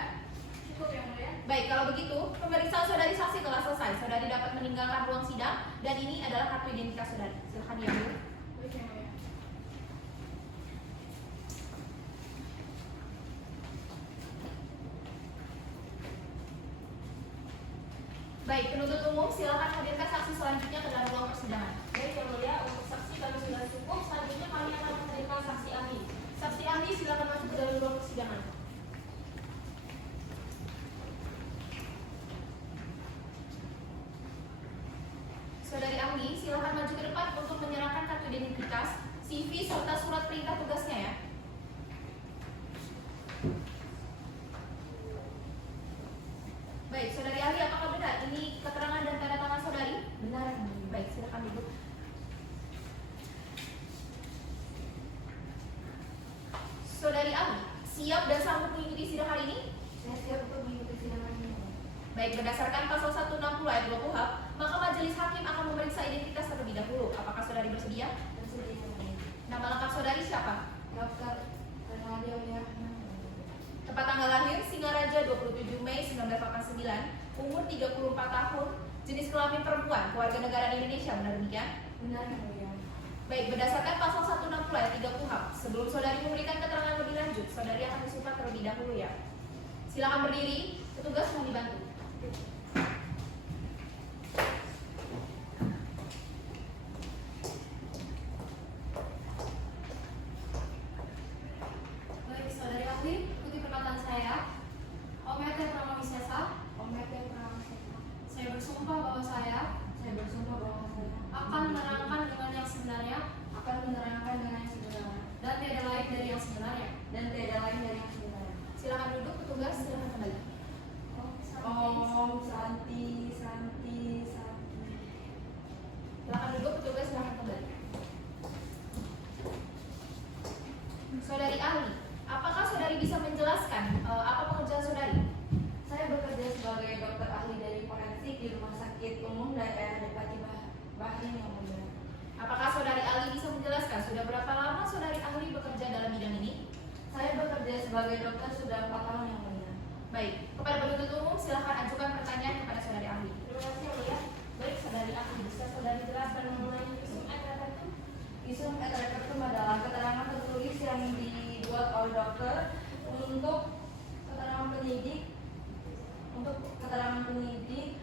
Cukup yang mulia. Baik, kalau begitu, pemeriksaan saudari saksi telah selesai. Saudari dapat meninggalkan ruang sidang dan ini adalah kartu identitas saudari. Silakan diambil. Baik yang mulia. Baik, penuntut umum silakan hadirkan saksi selanjutnya ke dalam ruang persidangan. Baik yang mulia, untuk saksi kami sudah cukup. Selanjutnya kami akan menghadirkan saksi ahli. Saksi ahli silakan masuk ke dalam ruang persidangan. Saudari ahli, silakan maju ke depan untuk menyerahkan kartu identitas, CV serta surat perintah tugasnya ya. Baik, saudari ahli, apakah benar ini keterangan dan tanda tangan saudari? Benar. Baik, silakan duduk. Saudari ahli, siap dan sanggup mengikuti sidang hari ini? Saya siap untuk mengikuti sidang hari ini. Baik, berdasarkan pasal 160 ayat 2 KUHP, maka majelis hakim akan memeriksa identitas terlebih dahulu. Apakah saudari bersedia? Bersedia. Nama lengkap saudari siapa? Daftar Renaldi Aulia. Tempat tanggal lahir Singaraja 27 Mei 1989, umur 34 tahun, jenis kelamin perempuan, keluarga negara Indonesia, benar demikian? Benar yang mulia. Baik, berdasarkan pasal 160 ayat 3 KUHP, sebelum saudari memberikan keterangan lebih lanjut, saudari akan disumpah terlebih dahulu ya. Silakan berdiri, petugas mohon dibantu. Baik, saudari ahli, ikuti perkataan saya. Omete Pramowisesa, Omete Pramaseka. saya bersumpah bahwa saya Saya bersumpah bahwa saya akan menerangkan dengan yang sebenarnya akan menerangkan dengan yang sebenarnya dan tidak lain dari yang sebenarnya. dan tidak lain dari yang sebenarnya. Silakan duduk, petugas silakan kembali. Om Santi Santi Santi. Silakan duduk, petugas silakan kembali. Saudari ahli, apakah saudari bisa menjelaskan apa pekerjaan saudari? Saya bekerja sebagai dokter ahli dari forensik di Rumah Sakit Umum Daerah Depati Bahrin yang mulia. Apakah saudari ahli bisa menjelaskan sudah berapa lama saudari ahli bekerja dalam bidang ini? Saya bekerja sebagai dokter sudah 4 tahun yang mulia. Baik, kepada penuntut umum silahkan ajukan pertanyaan kepada saudari ahli. Terima kasih yang mulia. Baik, saudari ahli, bisa saudari jelaskan mengenai visum et repertum? Visum et repertum adalah keterangan tertulis yang dibuat oleh dokter untuk keterangan penyidik untuk keterangan penyidik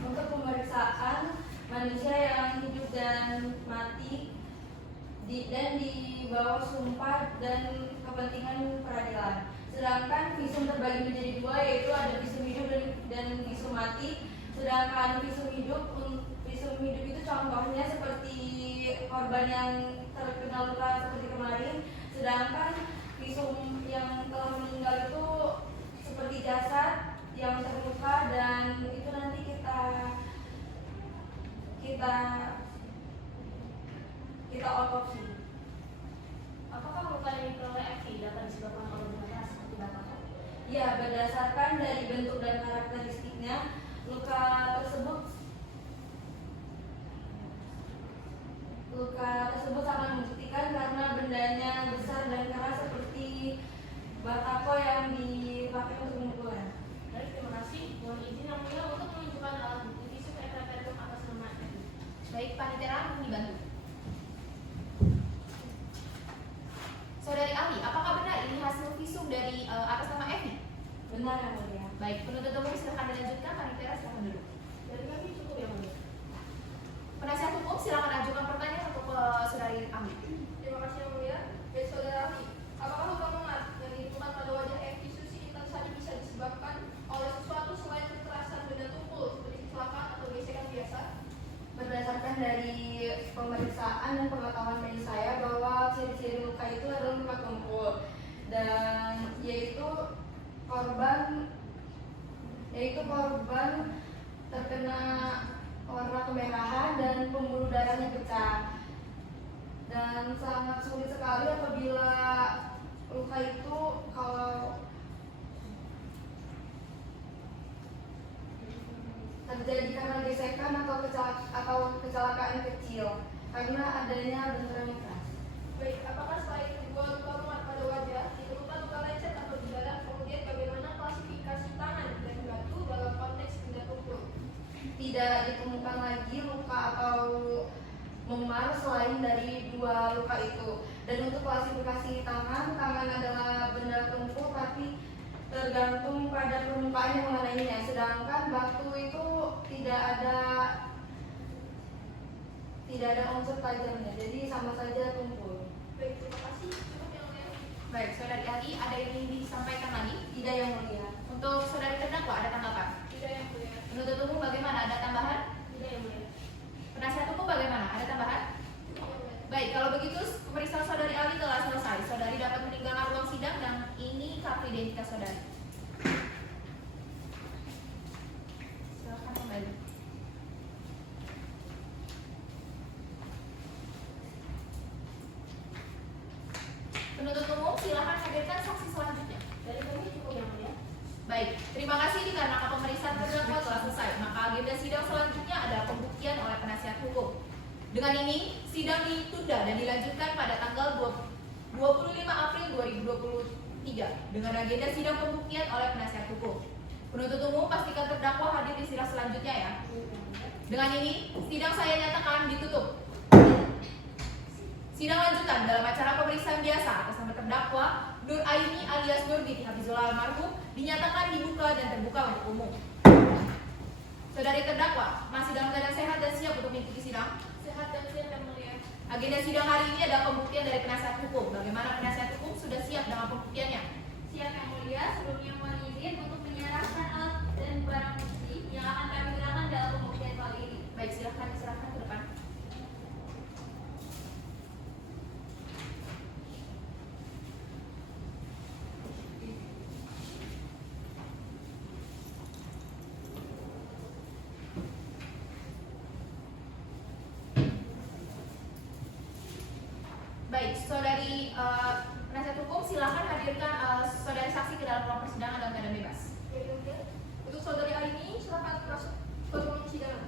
untuk pemeriksaan manusia yang hidup dan mati dan di bawah sumpah dan kepada kepentingan peradilan. Sedangkan visum terbagi menjadi dua, yaitu ada visum hidup dan visum mati. Sedangkan visum hidup itu contohnya seperti korban yang terkena luka seperti kemarin. Sedangkan visum yang telah meninggal itu seperti jasad yang terluka, dan itu nanti kita otopsi. Apakah luka yang diperoleh Evi dapat disebabkan oleh benda seperti batako? Ya, berdasarkan dari bentuk dan karakteristiknya, luka tersebut sangat membuktikan karena bendanya besar dan keras seperti batako yang dipakai untuk pemukulan. Baik, terima kasih. Mohon izin yang mulia untuk menunjukkan alat bukti visum et repertum atas nama Evi. Baik, panitia mohon dibantu. Saudari ahli, apakah benar ini hasil visum dari atas nama Evi? Benar yang mulia. Baik, penuntut umum silakan dilanjutkan. Panitia silakan duduk. Dari kami cukup yang mulia. Penasihat hukum silakan ajukan pertanyaan untuk saudari ahli. Terima kasih yang mulia. Baik saudara ahli, apakah luka memar yang ditemukan pada wajah Evi Susi Intan Sari bisa disebabkan oleh sesuatu selain kekerasan benda tumpul seperti kecelakaan atau gesekan biasa? Berdasarkan dari pemeriksaan dan pengetahuan medis saya bahwa ciri-ciri luka itu adalah luka tumpul, dan yaitu korban terkena warna kemerahan dan pembuluh darahnya pecah, dan sangat sulit sekali apabila luka itu kalau terjadi karena gesekan atau kecelakaan kecil karena adanya benturan keras. Baik, apakah selain kedua luka memar pada wajah, ditemukan luka lecet atau di dada? Kemudian bagaimana klasifikasi tangan dan batu dalam konteks benda tumpul? Tidak ditemukan lagi luka atau memar selain dari dua luka itu. Dan untuk klasifikasi tangan adalah benda tumpul tapi tergantung pada permukaan yang mengenainya. Sedangkan batu itu tidak ada unsur tajamnya, jadi sama saja tumpul. Baik, terima kasih. Cukup yang mulia. Baik, saudari ahli, ada yang ingin disampaikan lagi? Tidak yang mulia. Untuk saudari terdakwa ada tanggapan? Tidak yang mulia. Penuntut umum bagaimana? Ada tambahan? Tidak yang mulia. Penasihat hukum bagaimana? Ada tambahan? Cukup yang mulia. Baik, kalau begitu pemeriksaan saudari ahli telah selesai. Saudari dapat meninggalkan ruang sidang dan ini kartu identitas saudari. Silakan kembali. Penuntut umum silakan hadirkan saksi selanjutnya. Dari kami cukup yang mulia. Baik, terima kasih dikarenakan pemeriksaan terdakwa telah selesai. Maka agenda sidang selanjutnya adalah pembuktian oleh penasihat hukum. Dengan ini, sidang ditunda dan dilanjutkan pada tanggal 25 April 2023 dengan agenda sidang pembuktian oleh penasihat hukum. Penuntut umum pastikan terdakwa hadir di sidang selanjutnya ya. Dengan ini, sidang saya nyatakan ditutup. Sidang lanjutan dalam acara pemeriksaan biasa atas nama terdakwa Nur Aini alias Nur binti Hafizullah almarhum dinyatakan dibuka dan terbuka untuk umum. Saudari terdakwa masih dalam keadaan sehat dan siap untuk mengikuti sidang? Sehat dan siap yang mulia. Agenda sidang hari ini adalah pembuktian dari penasihat hukum. Bagaimana penasihat hukum sudah siap dengan pembuktiannya? Siap yang mulia, sebelumnya mohon izin untuk menyerahkan alat dan barang bukti yang akan kami gunakan dalam pembuktian kali ini. Baik, silahkan diserahkan ke depan. Baik, saudari penasihat hukum silakan hadirkan saudari saksi ke dalam ruang persidangan dalam keadaan bebas. Baik, yang mulia. Untuk saudari Aini, silakan masuk ke ruang sidang.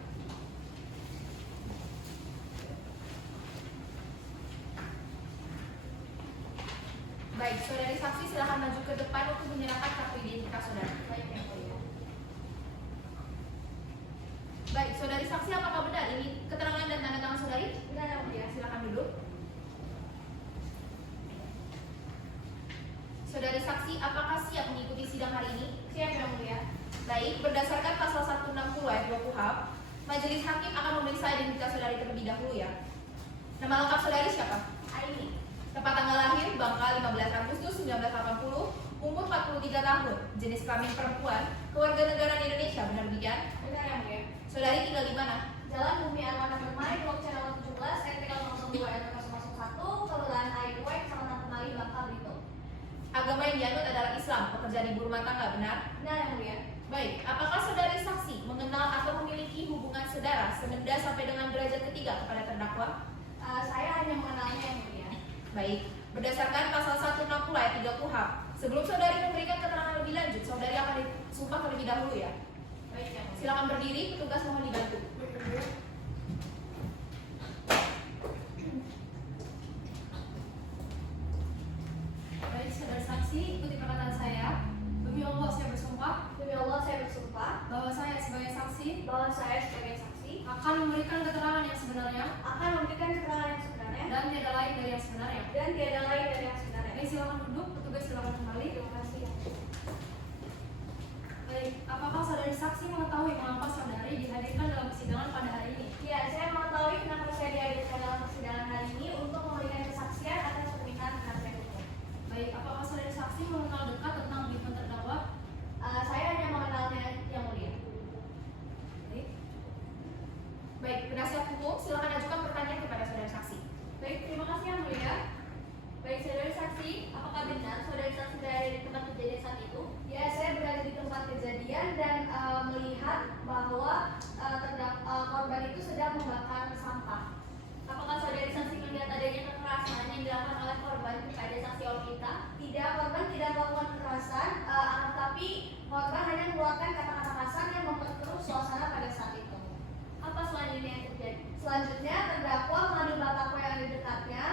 Baik, saudari saksi silakan maju ke depan untuk menyerahkan kartu identitas saudari. Baik, yang mulia. Baik, saudari saksi apakah benar ini keterangan dan tanda tangan saudari? Benar yang mulia. Silakan duduk. Saudari saksi apakah siap mengikuti sidang hari ini? Siap yang mulia. Baik, berdasarkan pasal 160 ayat 2 KUHP, majelis hakim akan memeriksa identitas saudari terlebih dahulu ya. Nama lengkap saudari siapa? Aini. Tempat tanggal lahir Bangka 15 Agustus 1980, umur 43 tahun, jenis kelamin perempuan, kewarganegaraan Indonesia, benar demikian? Benar yang mulia. Saudari tinggal di mana? Jalan Bumi Armada Permai, Blok C nomor 17, RT 002 RT 001, Kelurahan Airway, Kecamatan Kemali, Bangka, Belitung. Agama yang dianut adalah Islam, pekerjaan ibu rumah tangga, benar? Benar yang mulia. Baik, apakah saudari saksi mengenal atau memiliki hubungan saudara semenda sampai dengan derajat ketiga kepada terdakwa? Saya hanya mengenalnya yang mulia. Baik, berdasarkan pasal 160 ayat 3 KUHP, sebelum saudari memberikan keterangan lebih lanjut, saudari akan disumpah terlebih dahulu ya. Baik yang mulia. Silakan berdiri, petugas mohon dibantu. Baik, saudara saksi, ikuti perkataan saya. Demi Allah saya bersumpah Demi Allah saya bersumpah bahwa saya sebagai saksi bahwa saya sebagai saksi akan memberikan keterangan yang sebenarnya akan memberikan keterangan yang sebenarnya dan tiada lain dari yang sebenarnya. dan tiada lain dari yang sebenarnya. Baik, silakan duduk, petugas silakan kembali. Terima kasih. Baik, apakah saudari saksi mengetahui mengapa saudari dihadirkan dalam persidangan pada hari ini? Ya, saya mengetahui kenapa saya dihadirkan dalam persidangan hari ini untuk memberikan kesaksian atas permintaan penasihat hukum. Baik, apakah saudari saksi mengenal dekat tentang bidang terdakwa? Saya hanya mengenalnya yang mulia. Baik, Baik, penasihat hukum silakan ajukan pertanyaan kepada saudari saksi. Baik, terima kasih yang mulia. Baik, saudari saksi, apakah benar saudari saksi berada di tempat kejadian saat itu? Ya, saya berada di tempat kejadian dan melihat bahwa korban itu sedang membakar sampah. Apakah saudari saksi melihat adanya kekerasan yang dilakukan oleh korban kepada saksi Olita? Tidak, korban tidak melakukan kekerasan, tapi korban hanya mengeluarkan kata-kata kasar yang memperkeruh suasana pada saat itu. Apa selanjutnya yang terjadi? Selanjutnya terdakwa mengambil batako yang ada di dekatnya,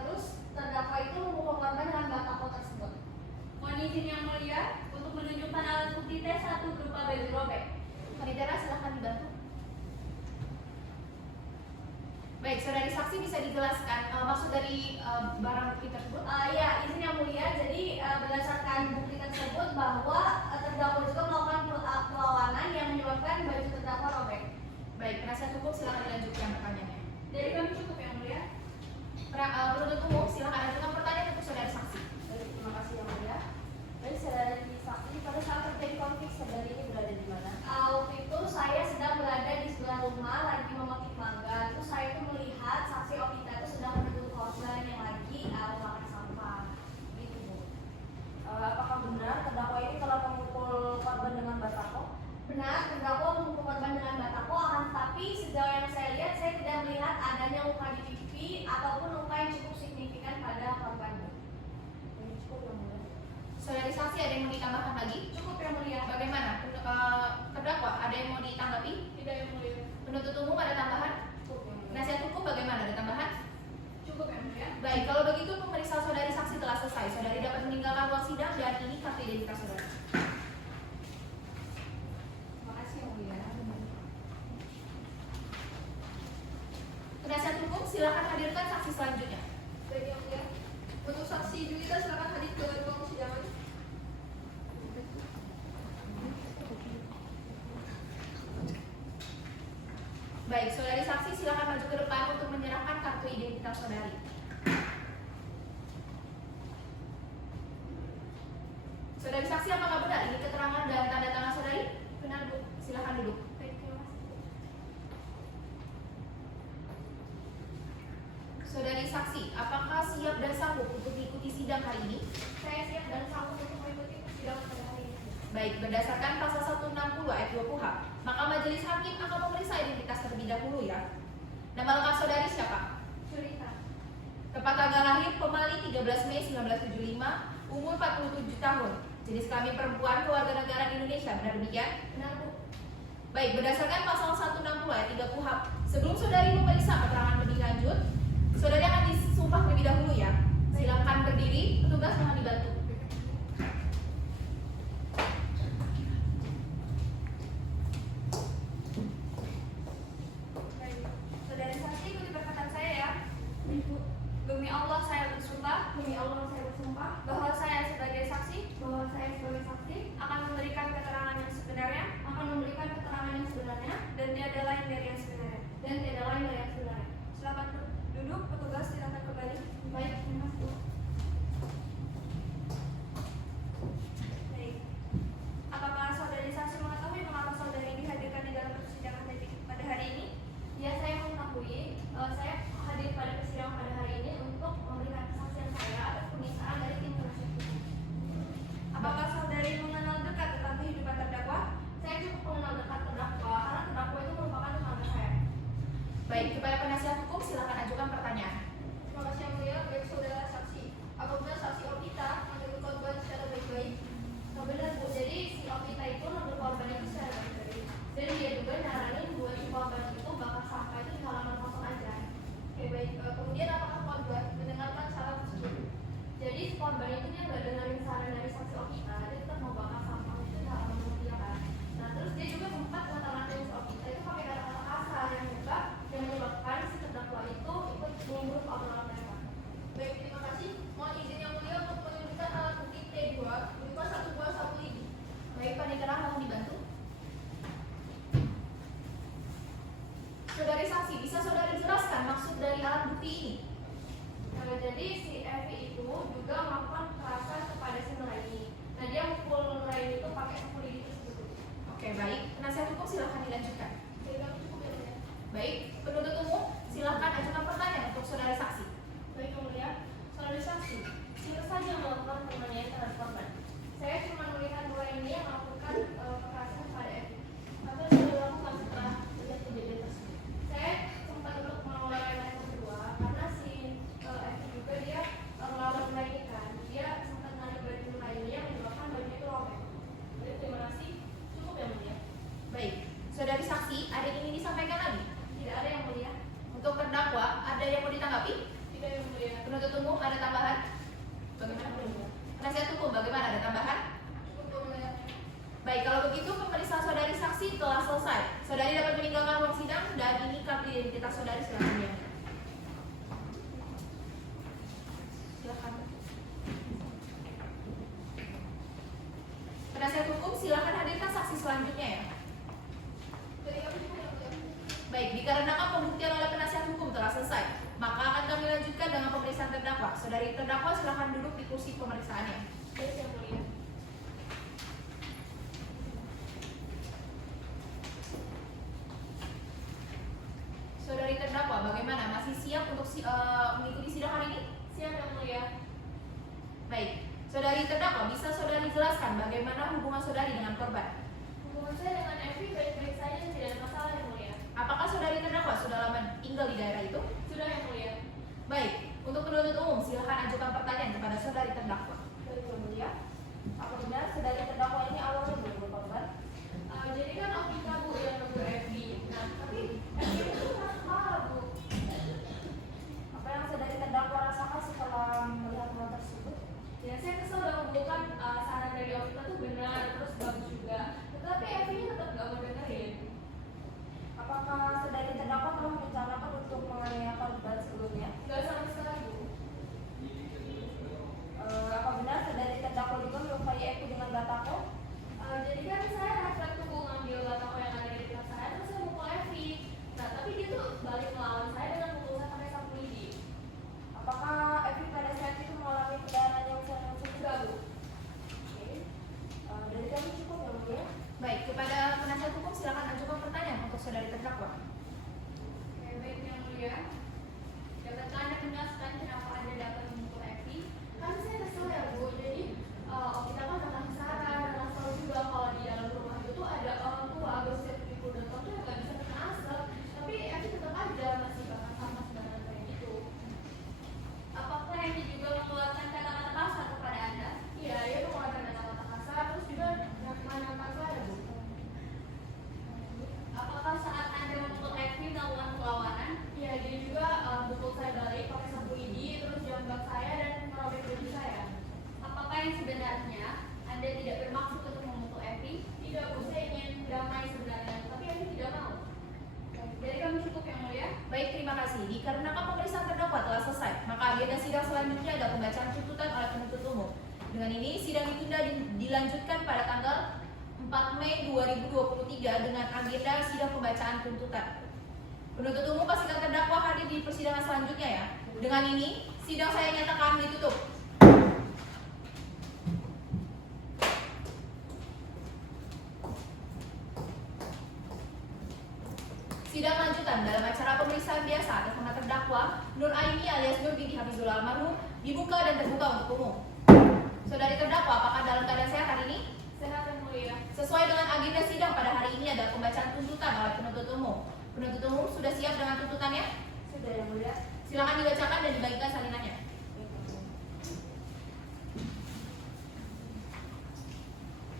terus terdakwa itu memukul korban dengan batako tersebut. Mohon izin yang mulia untuk menunjukkan alat bukti T1 berupa baju robek. Penitera silakan dibantu. Baik, saudari saksi bisa dijelaskan maksud dari barang bukti tersebut? Ya, izin yang mulia. Jadi berdasarkan bukti tersebut bahwa terdakwa juga melakukan perlawanan yang menyebabkan baju terdakwa robek. Baik, penasihat hukum silakan dilanjutkan pertanyaannya. Dari kami cukup yang mulia. Penuntut umum silakan ajukan pertanyaan untuk saudari saksi. Baik, terima kasih yang mulia. Baik, saudari saksi, pada saat terjadi konflik saudari ini berada di mana? Waktu itu saya sedang berada di sebelah rumah lagi memetik mangga. Terus saya itu melihat saksi Okita itu sedang menuntut korban yang lagi memakan sampah. Gitu, Bu. Apakah benar terdakwa ini telah memukul korban dengan batako? Benar, terdakwa memukul korban dengan batako, akan tetapi sejauh yang saya lihat, saya tidak melihat adanya luka di pipi ataupun luka yang cukup signifikan pada korban. Ini cukup yang mulia. Saudari saksi ada yang mau ditambahkan lagi? Cukup yang mulia. Bagaimana? Terdakwa ada yang mau ditanggapi? Tidak yang mulia. Penuntut umum ada tambahan? Cukup yang mulia. Penasihat hukum bagaimana? Ada tambahan? Cukup yang mulia. Baik, kalau begitu pemeriksaan saudari saksi telah selesai. Saudari dapat meninggalkan ruang sidang dan ini kartu identitas saudari. Terima kasih yang mulia. Penasihat hukum silakan hadirkan saksi selanjutnya. Baik yang mulia. Untuk saksi Julita silakan hadir ke ruang persidangan. Baik, saudari saksi silakan maju ke depan untuk menyerahkan kartu identitas saudari. Saudari saksi, apakah benar ini keterangan dan tanda tangan saudari? Benar, Bu. Silakan duduk. Baik, terima kasih. Saudari saksi, apakah siap dan sanggup untuk mengikuti sidang hari ini? Saya siap dan sanggup untuk mengikuti persidangan pada hari ini. Baik, berdasarkan pasal 160 ayat 2 KUHP, maka majelis hakim akan memeriksa identitas terlebih dahulu ya. Nama lengkap saudari siapa? Julita. Tempat tanggal lahir Pemali 13 Mei 1975, umur 47 tahun, jenis kelamin perempuan, kewarganegaraan Indonesia, benar demikian? Benar, Bu. Baik, berdasarkan pasal 160 ayat 3 KUHP, sebelum saudari memeriksa keterangan lebih lanjut, saudari akan disumpah terlebih dahulu ya. Silakan berdiri, petugas mohon dibantu. Baik. Saudari saksi ikuti perkataan saya ya. Demi Allah saya bersumpah Demi Allah saya bersumpah bahwa saya sebagai saksi bahwa saya sebagai saksi akan memberikan keterangan yang sebenarnya akan memberikan keterangan yang sebenarnya dan tiada lain dari yang sebenarnya. dan tidak lain dari yang sebenarnya. Silakan duduk, petugas silakan kembali. Baik, terima kasih. alat bukti ini? Nah, jadi si Evi itu juga melakukan kekerasan kepada si Nuraini. Nah, dia mukul Nuraini itu pakai sapu lidi tersebut. Oke, baik. Penasihat hukum silahkan dilanjutkan. Jadi kami cukup ya mulia. Baik, penuntut umum silahkan ajukan pertanyaan untuk saudara saksi. Baik yang mulia, saudara saksi, siapa saja yang melakukan penganiayaan terhadap korban? Saya cuma melihat Nuraini yang melakukan kekerasan kepada Evi. Apa yang sudah dilakukan setelah melihat kejadian tersebut? Saya sempat untuk melawan mereka berdua karena si Evi juga dia melawan Nuraini kan. Dia sempat menarik baju Nuraini yang menyebabkan baju itu robek. Baik, terima kasih. Cukup yang mulia. Baik, saudari saksi, ada yang ingin disampaikan lagi? Tidak ada yang mulia. Untuk terdakwa, ada yang mau ditanggapi? Tidak yang mulia. Penuntut umum, ada tambahan? Bagaimana? Penasihat hukum, bagaimana? Ada tambahan? Cukup mulia. Baik, kalau begitu pemeriksaan saudari saksi telah selesai. Saudari dapat meninggalkan ruang sidang dan ini kartu identitas saudari, silakan ya. Silakan. Penasihat hukum, silakan hadirkan saksi selanjutnya ya. Jadi kami cukup yang mulia. Baik, dikarenakan pembuktian oleh penasihat hukum telah selesai, maka akan kami lanjutkan dengan pemeriksaan terdakwa. Saudari terdakwa silakan duduk di kursi pemeriksaannya. Baik yang mulia. Saudari terdakwa, bagaimana? Masih siap untuk mengikuti sidang hari ini? Siap yang mulia. Baik, saudari terdakwa, bisa saudari jelaskan bagaimana hubungan saudari dengan korban? Hubungan saya dengan Evi baik-baik saja, tidak ada masalah yang mulia. Apakah saudari terdakwa sudah lama tinggal di daerah itu? Sudah yang mulia. Baik, untuk penuntut umum silakan ajukan pertanyaan kepada saudari terdakwa. Baik, Yang Mulia. Apa benar saudari terdakwa ini awalnya berbuat korban? Jadi kan om kita bu yang negur Evi. Nah, tapi Evi itu marah bu. Apa yang saudari terdakwa rasakan setelah melihat hal tersebut? Ya saya kesel dan bu kan saran dari om kita tuh benar terus bagus juga. Tetapi Evi tetap gak mau dengerin. Apakah saudari terdakwa telah merencanakan untuk menganiaya korban sebelumnya? Gak sama sekali bu. Apa benar saudari terdakwa juga melukai Evi dengan batako? Jadi kan saya refleks tuh bu ngambil batako yang ada di dekat saya terus saya mukul Evi. Nah tapi dia tuh balik melawan saya dengan mukul saya pakai sapu lidi. Apakah Evi pada saat itu mengalami pendarahan yang sangat Enggak bu. Oke. Dari kami cukup Yang Mulia. Baik, kepada penasihat hukum silakan ajukan pertanyaan untuk saudari terdakwa. Oke, baik yang mulia. Dapatkah Anda menjelaskan kenapa Anda dapat memukul Evi? Kan saya kesel ya bu, jadi om kita kan udah kasih saran dan asal juga kalau di dalam rumah itu tuh ada orang tua gosip di dan tuh yang gak bisa kena asap, tapi Evi tetap aja masih bakar sama sembarangan kayak gitu. Apakah Evi juga mengeluarkan kata-kata kasar kepada Anda? Iya, dia tuh mengatakan kata-kata kasar terus juga menyampaikan saya bu. Apakah saat Anda memukul Evi melakukan perlawanan? Iya, dia juga pukul saya balik pakai sapu lidi terus jambak saya dan merobek baju saya. Apakah yang sebenarnya Anda tidak bermaksud untuk memukul Evi? Tidak bu, saya ingin damai sebenarnya, tapi Evi tidak mau. Dari kami cukup Yang Mulia. Baik, terima kasih. Dikarenakan pemeriksaan terdakwa telah selesai, maka agenda sidang selanjutnya ada pembacaan tuntutan oleh penuntut umum. Dengan ini, sidang ditunda dilanjutkan pada tanggal 4 Mei 2023 dengan agenda sidang pembacaan tuntutan. Penuntut umum pastikan terdakwa hadir di persidangan selanjutnya ya. Dengan ini, sidang saya nyatakan ditutup. Sidang lanjutan dalam acara pemeriksaan biasa atas nama terdakwa Nur Aini alias Nur binti Hafizullah almarhum dibuka dan terbuka untuk umum. Saudari terdakwa, apakah dalam keadaan sehat hari ini? Sehat yang mulia. Sesuai dengan agenda sidang pada hari ini ada pembacaan tuntutan oleh penuntut umum. Penuntut umum sudah siap dengan tuntutannya? Sudah Yang Mulia. Silakan dibacakan dan dibagikan salinannya.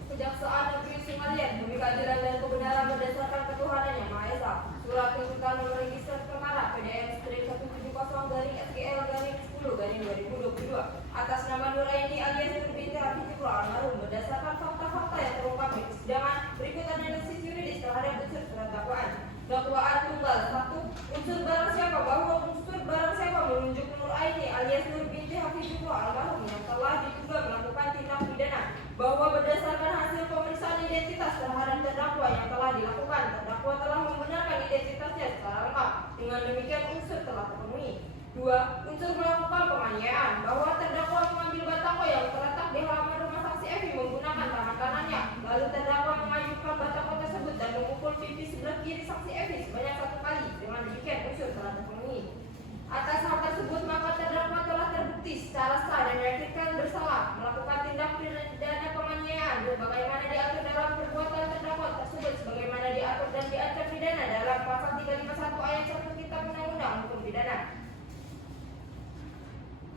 Kejaksaan Negeri Singalian demi keadilan dan kebenaran berdasarkan ketuhanan yang Maha Esa. Surat tuntutan nomor register perkara PDN strip 170-10-10/2022 atas nama Nur Aini alias Nur binti Hafizullah almarhum berdasarkan fakta-fakta yang terungkap di persidangan berikut analisis yuridis terhadap unsur surat dakwaan. Dakwaan tunggal 1. Unsur barang siapa bahwa unsur barang siapa menunjuk Nur Aini alias Nur binti Hafizullah almarhum yang telah diduga melakukan tindak pidana bahwa berdasarkan hasil pemeriksaan identitas terhadap terdakwa yang telah dilakukan, terdakwa telah membenarkan identitasnya secara lengkap. Dengan demikian unsur telah terpenuhi. 2. Unsur melakukan penganiayaan bahwa terdakwa mengambil batako yang terletak di halaman rumah saksi Evi menggunakan tangan kanannya. Lalu terdakwa mengajukan batako tersebut dan memukul pipi sebelah kiri saksi Evi sebanyak 1 kali. Dengan demikian unsur telah terpenuhi. Atas hal tersebut maka terdakwa telah terbukti secara sah dan meyakinkan bersalah melakukan tindak pidana penganiayaan sebagaimana diatur dalam perbuatan terdakwa tersebut sebagaimana diatur dan diancam pidana dalam pasal 351 ayat 1 Kitab Undang-Undang Hukum Pidana.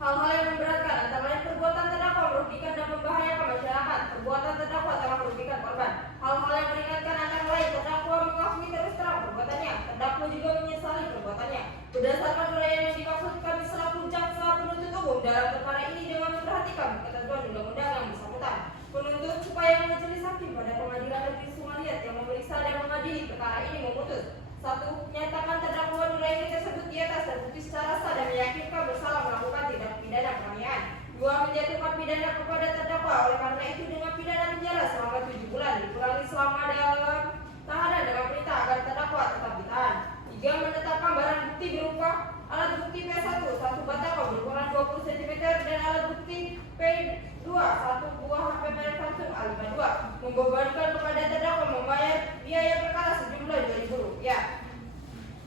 Hal-hal yang memberatkan antara lain perbuatan terdakwa merugikan dan membahayakan masyarakat. Perbuatan terdakwa telah merugikan korban. Hal-hal yang meringankan antara lain terdakwa mengakui terus terang perbuatannya. Terdakwa juga menyesali perbuatannya. Berdasarkan uraian yang dimaksud kami selaku jaksa penuntut umum dalam perkara ini dengan memperhatikan ketentuan undang-undang yang bersangkutan. Penuntut supaya majelis hakim pada Pengadilan Negeri Sumaliat yang memeriksa dan mengadili perkara ini memutus 1. Menyatakan terdakwa Nuraini tersebut di atas terbukti secara sah dan meyakinkan bersalah melakukan tindak pidana penganiayaan. 2. Menjatuhkan pidana kepada terdakwa oleh karena itu dengan pidana penjara selama 7 bulan dikurangi selama dalam tahanan dengan perintah agar terdakwa tetap ditahan. 3. Menetapkan barang bukti berupa alat bukti P1 1 batako berukuran 20 cm dan alat bukti P2 1 buah HP merek Samsung A52 membebankan kepada terdakwa membayar biaya perkara sejumlah Rp2.000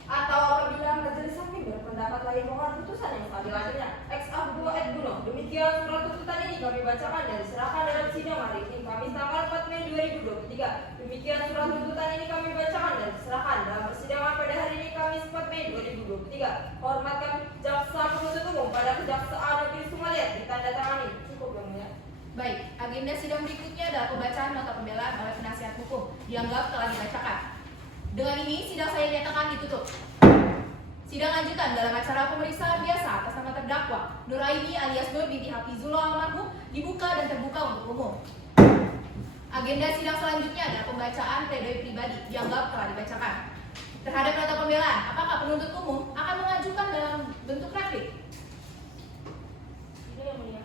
atau apabila majelis hakim berpendapat lain mohon putusan yang seadil-adilnya. Ex Abu et Buno. Demikian surat tuntutan ini kami bacakan dan diserahkan dalam sidang hari ini Kamis tanggal 4 Mei 2023. Demikian surat tuntutan ini kami bacakan dan diserahkan dalam persidangan pada hari ini Kamis 4 Mei 2023. Hormat kami jaksa penuntut umum pada Kejaksaan Negeri Sumaliat ditandatangani. Cukup yang mulia. Baik, agenda sidang berikutnya adalah pembacaan nota pembelaan oleh penasihat hukum dianggap telah dibacakan. Dengan ini sidang saya nyatakan ditutup. Sidang lanjutan dalam acara pemeriksaan biasa atas nama terdakwa Nuraini alias Nur binti Hafizullah almarhum dibuka dan terbuka untuk umum. Agenda sidang selanjutnya adalah pembacaan pledoi pribadi dianggap telah dibacakan. Terhadap nota pembelaan, apakah penuntut umum akan mengajukan dalam bentuk replik? Tidak, yang mulia.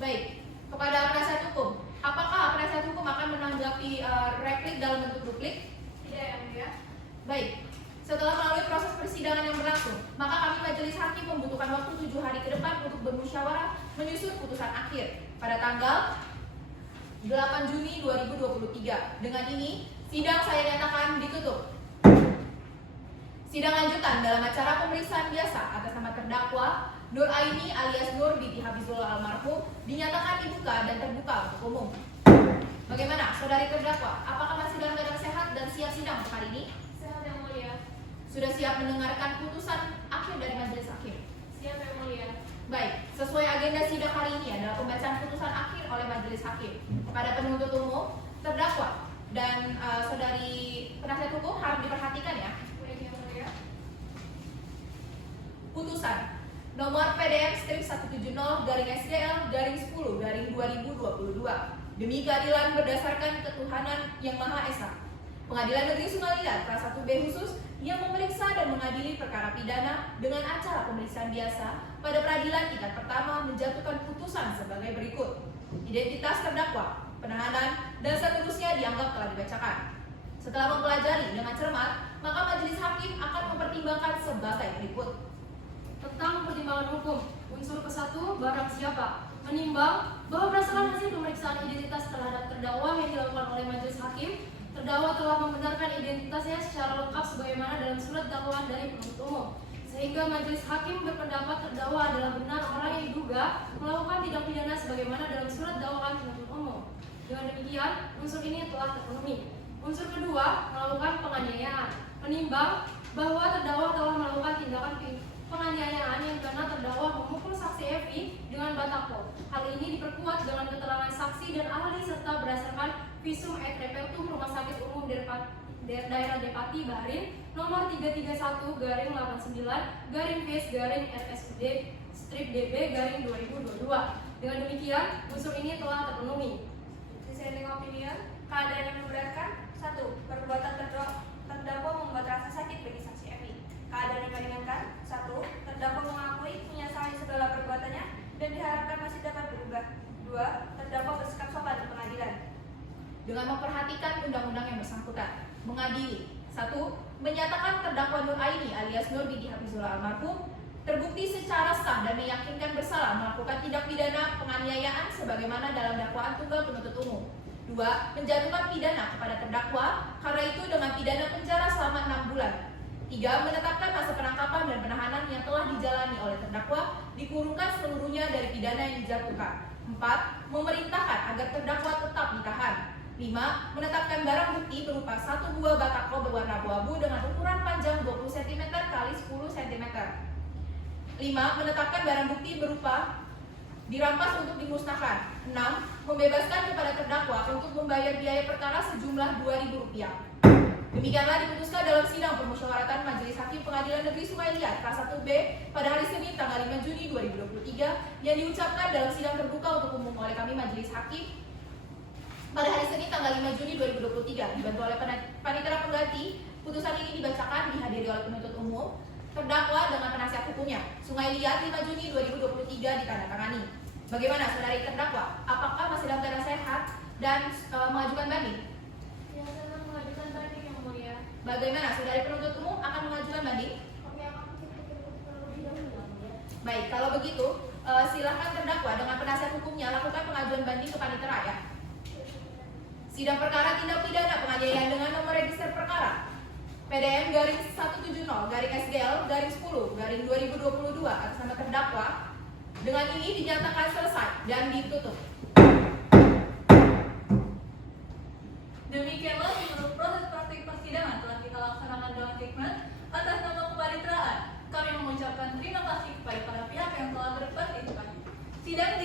Baik, kepada penasihat hukum, apakah penasihat hukum akan menanggapi replik dalam bentuk duplik? Tidak, yang mulia. Baik, setelah melalui proses persidangan yang berlangsung, maka kami majelis hakim membutuhkan waktu 7 hari ke depan untuk bermusyawarah menyusun putusan akhir pada tanggal 8 Juni 2023. Dengan ini, sidang saya nyatakan ditutup. Sidang lanjutan dalam acara pemeriksaan biasa atas nama terdakwa Nur Aini alias Nur binti Hafizullah almarhum dinyatakan dibuka dan terbuka untuk umum. Bagaimana, saudari terdakwa? Apakah masih dalam keadaan sehat dan siap sidang untuk hari ini? Sehat, yang mulia. Sudah siap mendengarkan putusan akhir dari majelis hakim? Siap, yang mulia. Baik, sesuai agenda sidang hari ini adalah pembacaan putusan akhir oleh majelis hakim kepada penuntut umum, terdakwa, dan saudari penasihat hukum harus diperhatikan ya. Baik, yang mulia. Putusan nomor PDM strip 170-SDL-10-2022 demi keadilan berdasarkan ketuhanan yang Maha Esa. Pengadilan Negeri Sumaliat kelas 1B khusus yang memeriksa dan mengadili perkara pidana dengan acara pemeriksaan biasa pada peradilan tingkat pertama menjatuhkan putusan sebagai berikut. Identitas terdakwa, penahanan, dan seterusnya dianggap telah dibacakan. Setelah mempelajari dengan cermat, maka majelis hakim akan mempertimbangkan sebagai berikut. Tentang pertimbangan hukum, unsur ke-1 barang siapa menimbang bahwa berdasarkan hasil pemeriksaan identitas terhadap terdakwa yang dilakukan oleh majelis hakim, terdakwa telah membenarkan identitasnya secara lengkap sebagaimana dalam surat dakwaan dari penuntut umum, sehingga majelis hakim berpendapat terdakwa adalah benar orang yang diduga melakukan tindak pidana sebagaimana dalam surat dakwaan penuntut umum. Dengan demikian, unsur ini telah terpenuhi. Unsur kedua, melakukan penganiayaan, menimbang bahwa terdakwa telah melakukan tindakan penganiayaan yang karena terdakwa memukul saksi Evi dengan batako. Hal ini diperkuat dengan keterangan saksi dan ahli serta berdasarkan visum et repertum Rumah Sakit Umum Daerah Depati Bahrin nomor 331/89/VIS/RSUD strip DB -2022. Dengan demikian, unsur ini telah terpenuhi. Dissenting opinion, keadaan yang memberatkan. 1. Perbuatan terdakwa membuat rasa sakit bagi saksi Evi. Keadaan yang meringankan. 1. Terdakwa mengakui menyesali segala perbuatannya dan diharapkan masih dapat berubah. 2. Terdakwa bersikap sopan di pengadilan. Dengan memperhatikan undang-undang yang bersangkutan, mengadili. 1. Menyatakan terdakwa Nur Aini alias Nur binti Hafizullah almarhum terbukti secara sah dan meyakinkan bersalah melakukan tindak pidana penganiayaan sebagaimana dalam dakwaan tunggal penuntut umum. 2. Menjatuhkan pidana kepada terdakwa karena itu dengan pidana penjara selama 6 bulan. 3. Menetapkan masa penangkapan dan penahanan yang telah dijalani oleh terdakwa dikurungkan seluruhnya dari pidana yang dijatuhkan. 4. Memerintahkan agar terdakwa tetap ditahan. 5. Menetapkan barang bukti berupa 1 buah batako berwarna abu-abu dengan ukuran panjang 20 cm x 10 cm. 5. Menetapkan barang bukti berupa dirampas untuk dimusnahkan. 6. Membebaskan kepada terdakwa untuk membayar biaya perkara sejumlah Rp2.000. Demikianlah diputuskan dalam sidang permusyawaratan Majelis Hakim Pengadilan Negeri Sungai Liat kelas 1B pada hari Senin tanggal 5 Juni 2023 yang diucapkan dalam sidang terbuka untuk umum oleh kami Majelis Hakim pada hari Senin tanggal 5 Juni 2023 dibantu oleh panitera pengganti. Putusan ini dibacakan dihadiri oleh penuntut umum, terdakwa dengan penasihat hukumnya. Sungai Liat 5 Juni 2023 ditandatangani. Bagaimana saudari terdakwa? Apakah masih dalam keadaan sehat dan mengajukan banding? Ya, saya mengajukan banding yang mulia. Bagaimana saudari penuntut umum akan mengajukan banding? Kami akan terlebih dahulu yang mulia. Baik, kalau begitu silahkan terdakwa dengan penasihat hukumnya lakukan pengajuan banding ke panitera ya. Sidang perkara tindak pidana penganiayaan dengan nomor register perkara PDM garing 170 garing SGL garing 10 garing 2022 atas nama terdakwa dengan ini dinyatakan selesai dan ditutup. Demikianlah seluruh proses praktik persidangan telah kita laksanakan dengan hikmat atas nama kepaniteraan. Kami mengucapkan terima kasih kepada para pihak yang telah berpartisipasi. Sidang